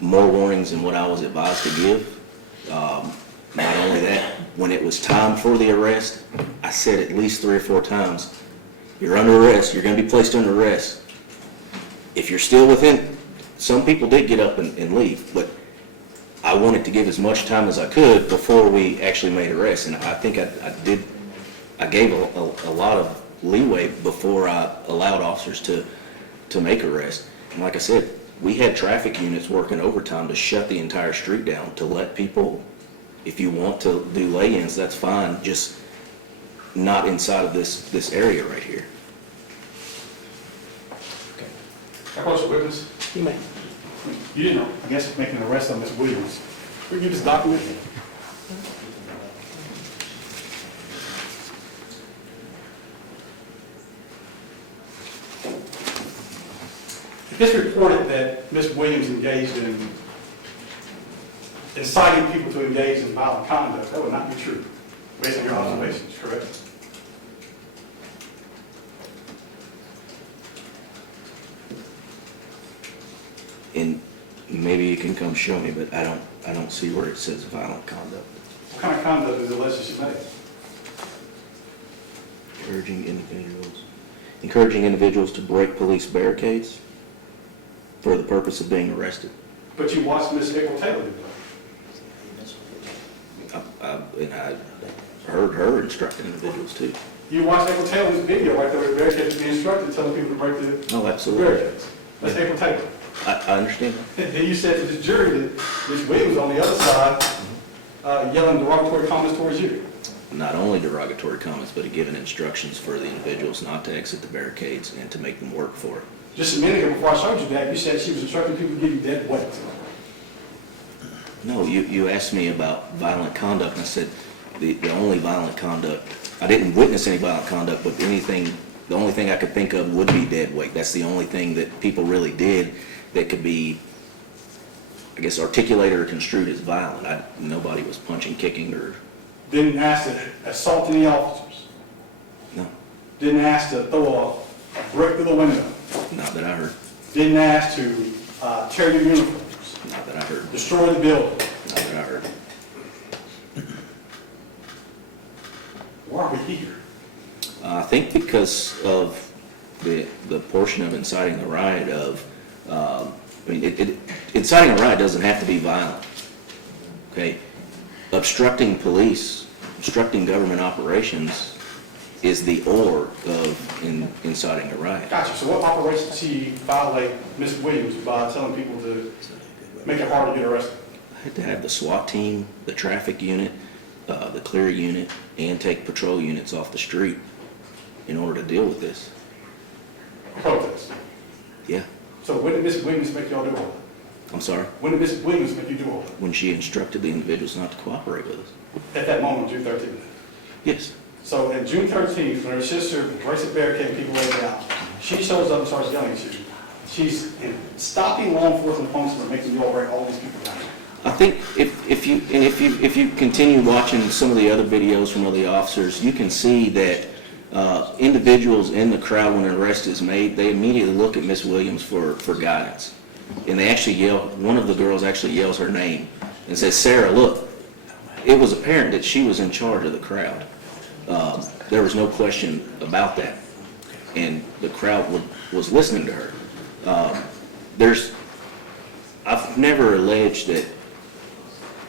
more warnings than what I was advised to give. Not only that, when it was time for the arrest, I said at least 3 or 4 times, you're under arrest, you're going to be placed under arrest. If you're still within, some people did get up and leave, but I wanted to give as much time as I could before we actually made arrests. And I think I gave a lot of leeway before I allowed officers to make arrests. And like I said, we had traffic units working overtime to shut the entire street down, to let people, if you want to do lay-ins, that's fine, just not inside of this area right here. Okay. I approach the witness. You may. You didn't know, I guess, making an arrest on Ms. Williams. Will you just document it? If it's reported that Ms. Williams engaged in inciting people to engage in violent conduct, that would not be true, based on your observations, correct? And maybe you can come show me, but I don't see where it says violent conduct. What kind of conduct is alleged that she made? Encouraging individuals to break police barricades for the purpose of being arrested. But you watched Ms. April Taylor do that. And I heard her instructing individuals too. You watched April Taylor's video right there with barricades being instructed, telling people to break the Oh, absolutely. barricades. That's April Taylor. I understand. Then you said to the jury that Ms. Williams on the other side yelling derogatory comments towards you. Not only derogatory comments, but given instructions for the individuals not to exit the barricades and to make them work for it. Just a minute ago before I showed you that, you said she was instructing people to give you dead weight. No, you asked me about violent conduct, and I said the only violent conduct I didn't witness any violent conduct, but the only thing I could think of would be dead weight. That's the only thing that people really did that could be, I guess, articulated or construed as violent. Nobody was punching, kicking, or, Didn't ask to assault any officers. no, Didn't ask to throw a brick through the window. not that I heard, Didn't ask to tear your uniforms, not that I heard, destroy the building. not that I heard. Why are we here? I think because of the portion of inciting the riot of, inciting a riot doesn't have to be violent, okay? Obstructing police, obstructing government operations is the or of inciting a riot. Gotcha. So what operation did she violate Ms. Williams by telling people to make it hard to get arrested? I had to have the SWAT team, the traffic unit, the clear unit, and take patrol units off the street in order to deal with this. Protest. Yeah, So when did Ms. Williams make y'all do all that? I'm sorry, When did Ms. Williams make you do all that? when she instructed the individuals not to cooperate with us. At that moment, June 13th. Yes, So on June 13th, when her sister breaks a barricade and people lay down, she shows up and starts yelling at you. She's stopping law enforcement functions and making you all bring all these people down. I think if you continue watching some of the other videos from other officers, you can see that individuals in the crowd, when an arrest is made, they immediately look at Miss Williams for guidance. And they actually yell, one of the girls actually yells her name and says, "Sarah, look." It was apparent that she was in charge of the crowd. There was no question about that. And the crowd was listening to her. I've never alleged that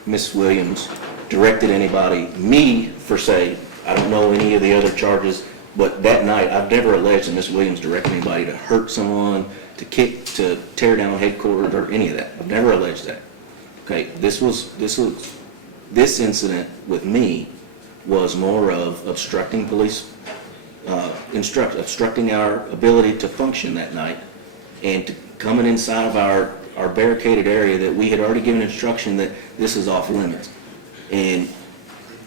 Miss Williams directed anybody, me per se. I don't know any of the other charges, but that night, I've never alleged that Miss Williams directed anybody to hurt someone, to kick, to tear down headquarters, or any of that. I've never alleged that. Okay, this incident with me was more of obstructing police, obstructing our ability to function that night, and to coming inside of our barricaded area that we had already given instruction that this is off limits. And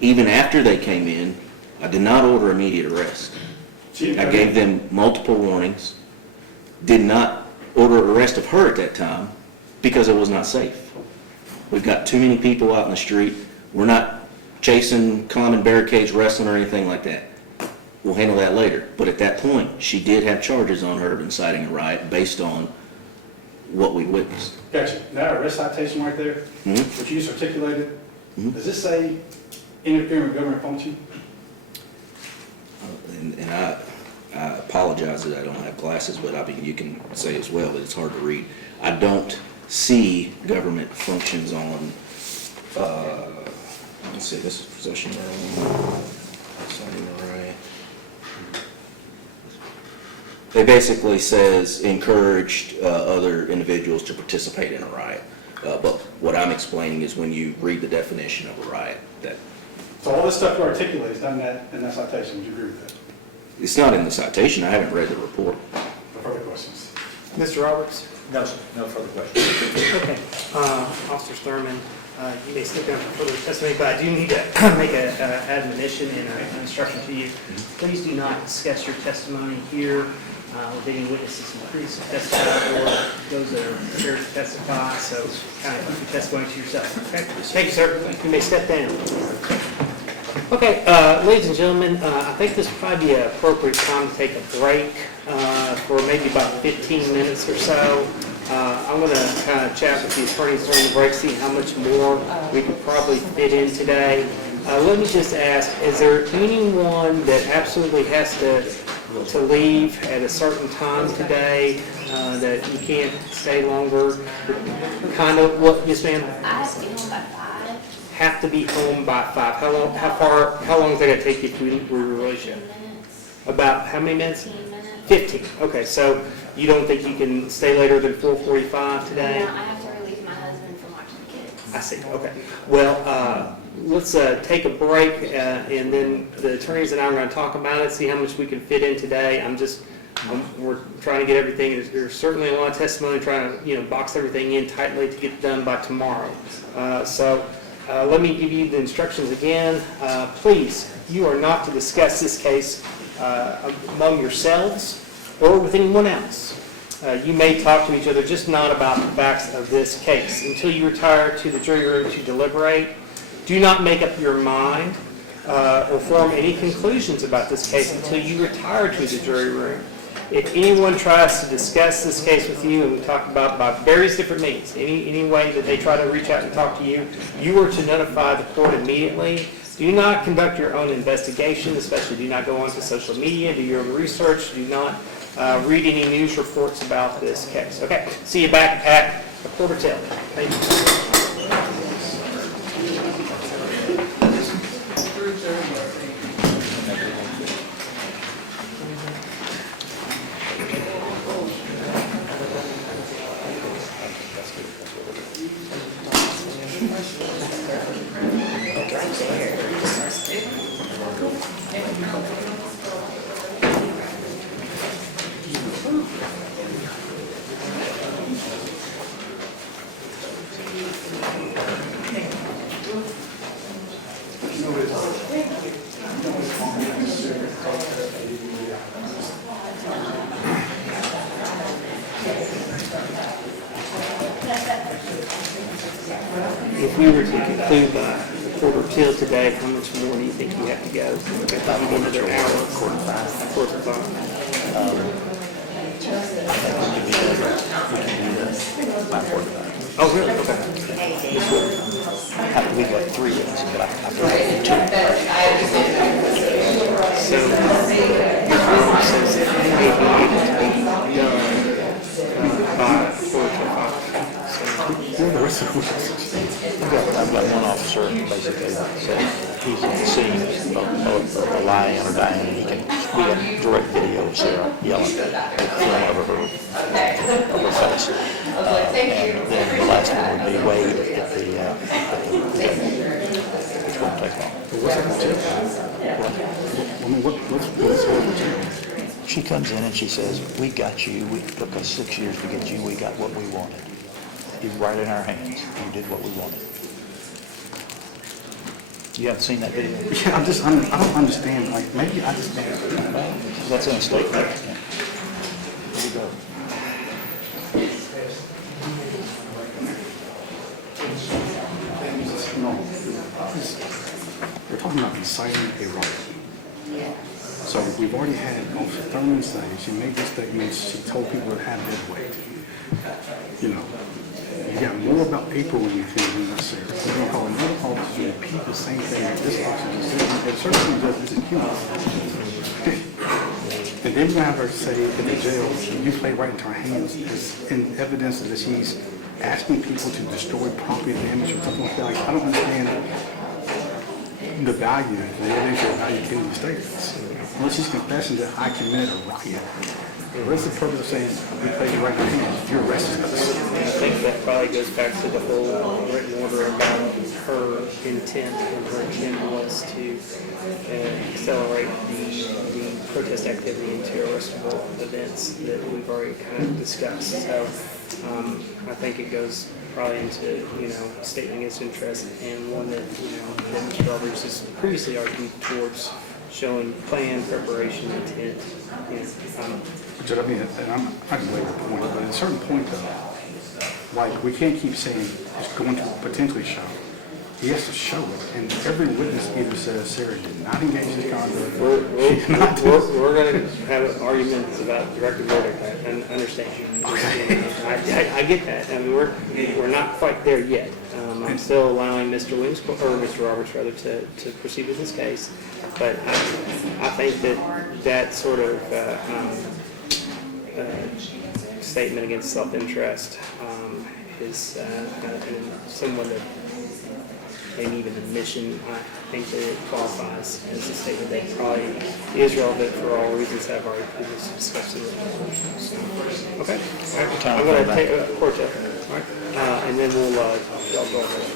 even after they came in, I did not order immediate arrest. I gave them multiple warnings, did not order arrest of her at that time because it was not safe. We've got too many people out in the street. We're not chasing, climbing barricades, wrestling, or anything like that. We'll handle that later. But at that point, she did have charges on her of inciting a riot based on what we witnessed. Gotcha. That arrest citation right there, which you just articulated, does this say interfering with government function? And I apologize that I don't have glasses, but I mean, you can say as well that it's hard to read. I don't see government functions on, let's see, this is possession of inciting a riot. It basically says encouraged other individuals to participate in a riot. But what I'm explaining is when you read the definition of a riot, that So all this stuff you articulate is done in that citation. Would you agree with that? it's not in the citation. I haven't read the report. No further questions? Mr. Roberts? No, sir, no further questions. Okay. Officer Thurman, you may step down for further testimony, but I do need to make an admonition and an instruction to you. Please do not discuss your testimony here with any witnesses who previously testified or those that are prepared to testify, so kind of keep your testimony to yourself, okay? Thank you, sir. You may step down. Okay, ladies and gentlemen, I think this would probably be an appropriate time to take a break for maybe about 15 minutes or so. I'm going to kind of chat with the attorneys during the break, see how much more we could probably fit in today. Let me just ask, is there anyone that absolutely has to leave at a certain time today that you can't stay longer? Kind of what, yes ma'am? I have to be home by 5. Have to be home by 5. How long is that going to take you to release you? 15 minutes. About how many minutes? 15 minutes. 15. Okay, so you don't think you can stay later than 4:45 today? No, I have to relieve my husband from watching the kids. I see, okay. Well, let's take a break, and then the attorneys and I are going to talk about it, see how much we can fit in today. We're trying to get everything, there's certainly a lot of testimony, trying to, box everything in tightly to get it done by tomorrow. So Let me give you the instructions again. Please, you are not to discuss this case among yourselves or with anyone else. You may talk to each other, just not about the facts of this case. Until you retire to the jury room to deliberate, do not make up your mind or form any conclusions about this case until you retire to the jury room. If anyone tries to discuss this case with you, and we talk about by various different means, any way that they try to reach out and talk to you, you are to notify the court immediately. Do not conduct your own investigation, especially do not go onto social media, do your own research, do not read any news reports about this case. Okay, see you back at the Court of Till. Thank you. If we were to conclude by the Court of Till today, how much more do you think you have to go? About another hour? Quarter to five. Quarter to five. Oh, really? Okay. We got 3 weeks, but I can do 2. So, your comment says that you may be able to be done by 4 to 5. Where are the rest of the I've got one officer basically that said he's at the scene of a lion or dying, and he can, we got direct video of Sarah yelling at film over her face. And then the last one would be Wade at the which won't take long. She comes in and she says, "We got you. It took us 6 years to get you. We got what we wanted. You're right in our hands. You did what we wanted." You haven't seen that video? Yeah, I don't understand, like, maybe I just don't. That's in a statement. Here we go. No, we're talking about inciting a riot. So we've already had Officer Thurman say, she made this statement, she told people to have their weight. You know, you got more about April when you think than that, Sarah. We're going to call another officer to repeat the same thing that this officer just said. At a certain point, this is human. And then we're going to have her say in the jail, you play right into our hands as in evidence that she's asking people to destroy property damage or something like that. Like, I don't understand the value, the evidential value of these statements. Unless she's confessing that I committed a riot. What's the purpose of saying we play you right in our hands? You're arrested us. I think that probably goes back to the whole written order about her intent, and her intent was to accelerate the protest activity into arrestable events that we've already kind of discussed. So I think it goes probably into, statement against interest, and one that, that Mr. Roberts has previously argued towards showing plan, preparation, intent. Which, I mean, and I can belabor the point, but at a certain point, though, like, we can't keep saying it's going to potentially show. He has to show it, and every witness either says Sarah did not engage in conduct. We're going to have arguments about directed verdict. I understand. Okay. I get that. I mean, we're not quite there yet. I'm still allowing Mr. Williams, or Mr. Roberts rather, to proceed with this case. But I think that sort of statement against self-interest is someone that maybe even admission, I think that it qualifies as a statement that probably is relevant for all reasons that I've already previously discussed in the resolution. So, okay. All right. I'm going to take a court check. All right. And then we'll go over it.